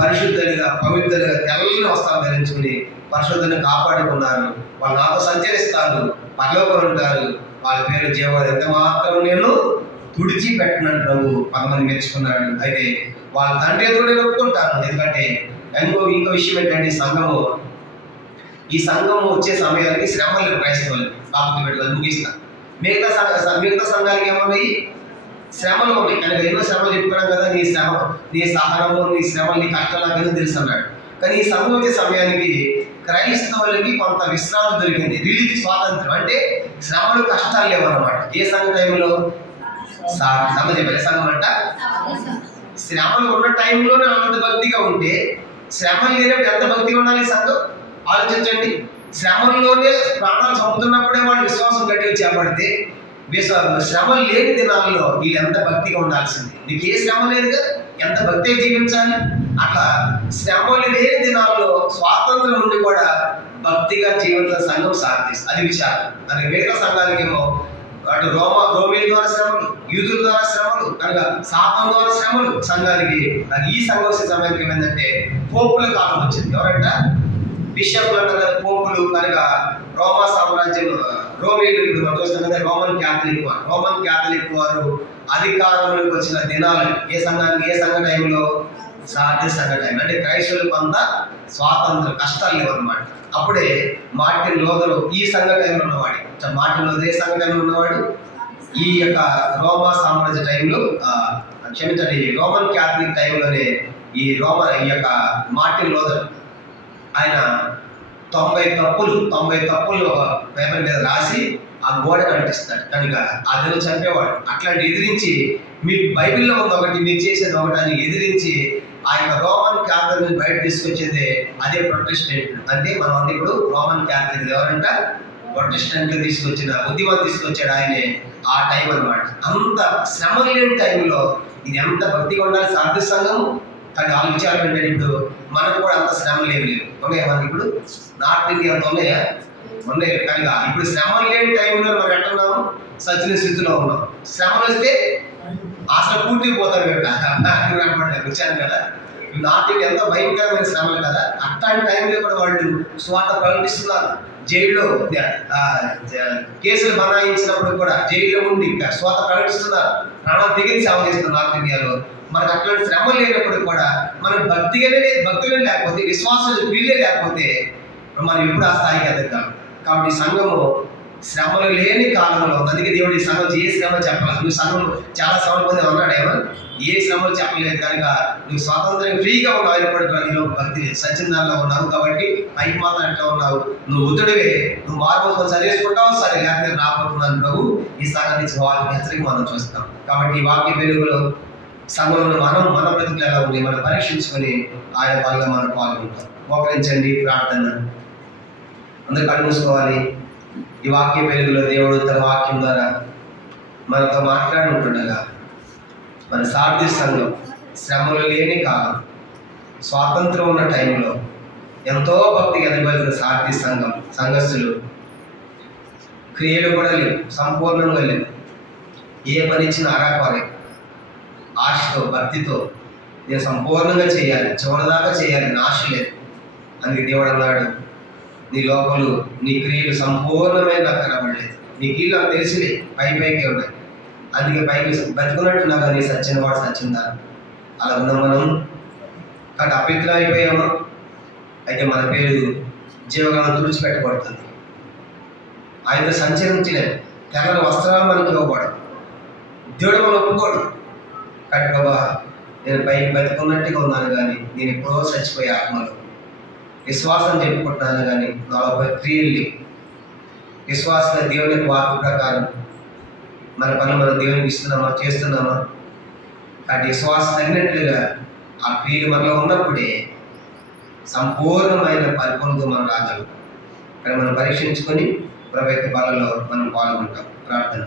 పరిశుద్ధులుగా పవిత్రులుగా తెల్లని వస్త్రాలు ధరించుకుని పరిశుద్ధులను కాపాడుకున్నారు. వాళ్ళు నాతో సంచరిస్తారు, పరలోకం ఉంటారు, వాళ్ళ పేరు జీవాలు ఎంత మాత్రం నేను తుడిచిపెట్టినట్టు ప్రభు 10 మంది మెచ్చుకున్నాడు. అయితే వాళ్ళ తండ్రి ఎదురు నేను ఒప్పుకుంటాను. ఎందుకంటే ఇంకో విషయం ఏంటంటే ఈ సంఘము వచ్చే సమయానికి శ్రమలు క్రైస్తవులు పాపకి పెట్టుకోవాలి ముగిస్తా. మిగతా సంఘాలకి ఏమన్నాయి? శ్రమలు ఉన్నాయి. కనుక ఎన్నో శ్రమలు చెప్పుకున్నాం కదా, నీ సహనము నీ శ్రమలు నీ కష్టాలు నాకేదో తెలుసు అన్నాడు. కానీ ఈ సంఘం వచ్చే సమయానికి క్రైస్తవులకి కొంత విశ్రాంతి దొరికింది, రిలీఫ్, స్వాతంత్రం. అంటే శ్రమలు కష్టాలు లేవన్నమాట. ఏ సంఘ టైంలో? సంఘం చెప్పాలి. సంఘం అంట శ్రమలు ఉన్న టైంలోనే అంత భక్తిగా ఉంటే శ్రమలు లేనప్పుడు ఎంత భక్తిగా ఉండాలి సంఘం? ఆలోచించండి. శ్రమల్లోనే ప్రాణాలు చంపుతున్నప్పుడే వాళ్ళు విశ్వాసం గట్టిగా చేపడితే శ్రమలు లేని దినాల్లో వీళ్ళు ఎంత భక్తిగా ఉండాల్సింది. నీకు ఏ శ్రమ లేదుగా, ఎంత భక్తిగా జీవించాలి. అట్లా శ్రమలు లేని దినాల్లో స్వాతంత్రం నుండి కూడా భక్తిగా జీవించిన సంఘం సాధిస్తుంది. అది విచారం. దానికి మిగతా సంఘాలకేమో అటు రోమిల ద్వారా శ్రమలు, యూదుల ద్వారా శ్రమలు, కనుక శాపం ద్వారా శ్రమలు సంఘానికి. ఈ సంఘం వచ్చే సమయానికి ఏమైందంటే పోపుల కాలం వచ్చింది. ఎవరంట? బిషప్లు అంటారు కదా, పోపులు. కనుక రోమా సామ్రాజ్యం, రోమిలు మనం చూస్తాం కదా, రోమన్ క్యాథలిక్ వారు అధికారంలోకి వచ్చిన దినాలు ఏ సంఘ టైంలో? సాధ్య సంఘ టైం. అంటే క్రైస్తవులు కొంత స్వాతంత్రం, కష్టాలు లేవు అన్నమాట. అప్పుడే మార్టిన్ లూథరు ఈ సంఘ టైంలో ఉన్నవాడు. మార్టిన్ లూథర్ ఏ సంఘ టైంలో ఉన్నవాడు? ఈ యొక్క రోమా సామ్రాజ్య టైంలో, క్షమించండి, రోమన్ క్యాథలిక్ టైంలోనే ఈ యొక్క మార్టిన్ లూథర్ ఆయన 90 తప్పులు ఒక పేపర్ మీద రాసి ఆ గోడ కనిపిస్తాడు. కనుక అతను చంపేవాడు. అట్లాంటి ఎదిరించి మీ బైబిల్లో ఉంది ఒకటి, మీరు చేసేది ఒకటి అని ఎదిరించి ఆ యొక్క రోమన్ క్యాథలిక్ బయట తీసుకొచ్చేది అదే ప్రొటెస్టెంట్. అంటే మనం అంటే ఇప్పుడు రోమన్ క్యాథలిక్ ఎవరంట? ప్రొటెస్టెంట్లు ఉద్యమం తీసుకొచ్చాడు ఆయనే. ఆ టైం అన్నమాట. అంత శ్రమ లేని టైంలో ఇది ఎంత భక్తిగా ఉండాలి సాధ్య సంఘం. కానీ ఆ విచారం ఏంటంటే ఇప్పుడు మనకు కూడా అంత శ్రమలు ఏమి లేవు. ఉన్నాయా మనకి? ఇప్పుడు నార్త్ ఇండియా అంత ఉన్నాయి. కనుక ఇప్పుడు శ్రమలు లేని టైంలో మనం ఎట్టున్నాము? సచిన స్థితిలో ఉన్నాం. శ్రమలు వస్తే అసలు పూర్తికి పోతాం. వచ్చాను కదా, నార్త్ ఇండియా ఎంతో భయంకరమైన శ్రమలు కదా, అట్లాంటి టైంలో కూడా వాళ్ళు స్వార్థ ప్రకటిస్తున్నారు. జైల్లో కేసులు బనాయించినప్పుడు కూడా జైల్లో ఉండి స్వార్థ ప్రకటిస్తున్నారు, ప్రాణాలు తెగించి సేవ చేస్తున్నారు నార్త్ ఇండియాలో. మనకు అట్లాంటి శ్రమలు లేనప్పుడు కూడా మనకు భక్తులే లేకపోతే, విశ్వాసాలు వీళ్ళే లేకపోతే మనం ఎప్పుడు ఆ స్థాయికి ఎదగలం. కాబట్టి సంఘము శ్రమలు లేని కాలంలో, అందుకే దేవుడు ఈ సంఘం ఏ శ్రమ చెప్పాలి. నువ్వు సంఘం చాలా శ్రమలు పొంది అన్నాడేమో, ఏ శ్రమలు చెప్పలేదు కనుక నువ్వు స్వాతంత్రం ఫ్రీగా ఉన్నావు. అయినప్పుడు నీలో భక్తి సత్యనారాయణలో ఉన్నావు కాబట్టి పైకి మాత్రం అట్లా ఉన్నావు. నువ్వు ఉతుడివే, నువ్వు మార్పులు చదివేసుకుంటావు సరే, లేకపోతే రాబోతున్నాను ప్రభు ఈ సంఘం నుంచి వాక్య హెచ్చరిక మనం చూస్తాం. కాబట్టి ఈ వాక్య వెలుగులో సంఘంలో మన బ్రతుకులు ఎలా ఉంది మనం పరీక్షించుకొని ఆయన పనులు మనం పాల్గొంటాం. మోకరించండి, ప్రార్థన. అందరూ కళ్ళు మూసుకోవాలి. ఈ వాక్య వెలుగులో దేవుడు తన వాక్యం ద్వారా మనతో మాట్లాడుతుండగా మన సార్థి సంఘం శ్రమలు లేని కాలం, స్వాతంత్రం ఉన్న టైంలో ఎంతో భక్తిగా ఎదగలిగిన సార్థి సంఘం సంఘస్థులు క్రియలు కూడా లేవు, సంపూర్ణంగా లేవు. ఏ పని ఇచ్చినా అరాకొరే, ఆశతో భక్తితో నేను సంపూర్ణంగా చేయాలి, చివరిదాకా చేయాలి అని ఆశ లేదు. అందుకే దేవుడు అన్నాడు, నీ లోపలు నీ క్రియలు సంపూర్ణమైన నాకు కనబడలేదు. నీ కీళ్ళు నాకు తెలిసిలే, పైకే ఉన్నాయి. అందుకే పైకి బతుకున్నట్టున్నా కానీ సచ్చిన వాడు సచ్చిందా అలా ఉన్నాం మనం. కాబట్టి అపవిత్రం అయిపోయాము. అయితే మన పేరు జీవగానం తుడిచిపెట్టబడుతుంది. ఆయనతో సంచరించలేదు. తెల్లని వస్త్రాలు మనకి ఇవ్వబడు. దేవుడు మనం ఒప్పుకోడు. కాబట్టి బాబా నేను పైకి బతుకున్నట్టుగా ఉన్నాను కానీ నేను ఎప్పుడో చచ్చిపోయే ఆత్మలో విశ్వాసం చెప్పుకుంటున్నాను కానీ నాపై క్రియలు లేవు. విశ్వాసంగా దేవుని వాక్య ప్రకారం మన పనులు మనం దేవునికి ఇస్తున్నామా, చేస్తున్నామా? కాబట్టి విశ్వాసం తగినట్లుగా ఆ క్రియలు మనలో ఉన్నప్పుడే సంపూర్ణమైన పరిపూర్ణతో మనం రాగలం. కానీ మనం పరీక్షించుకొని ప్రభు యొక్క బలలో మనం పాల్గొంటాం. ప్రార్థన.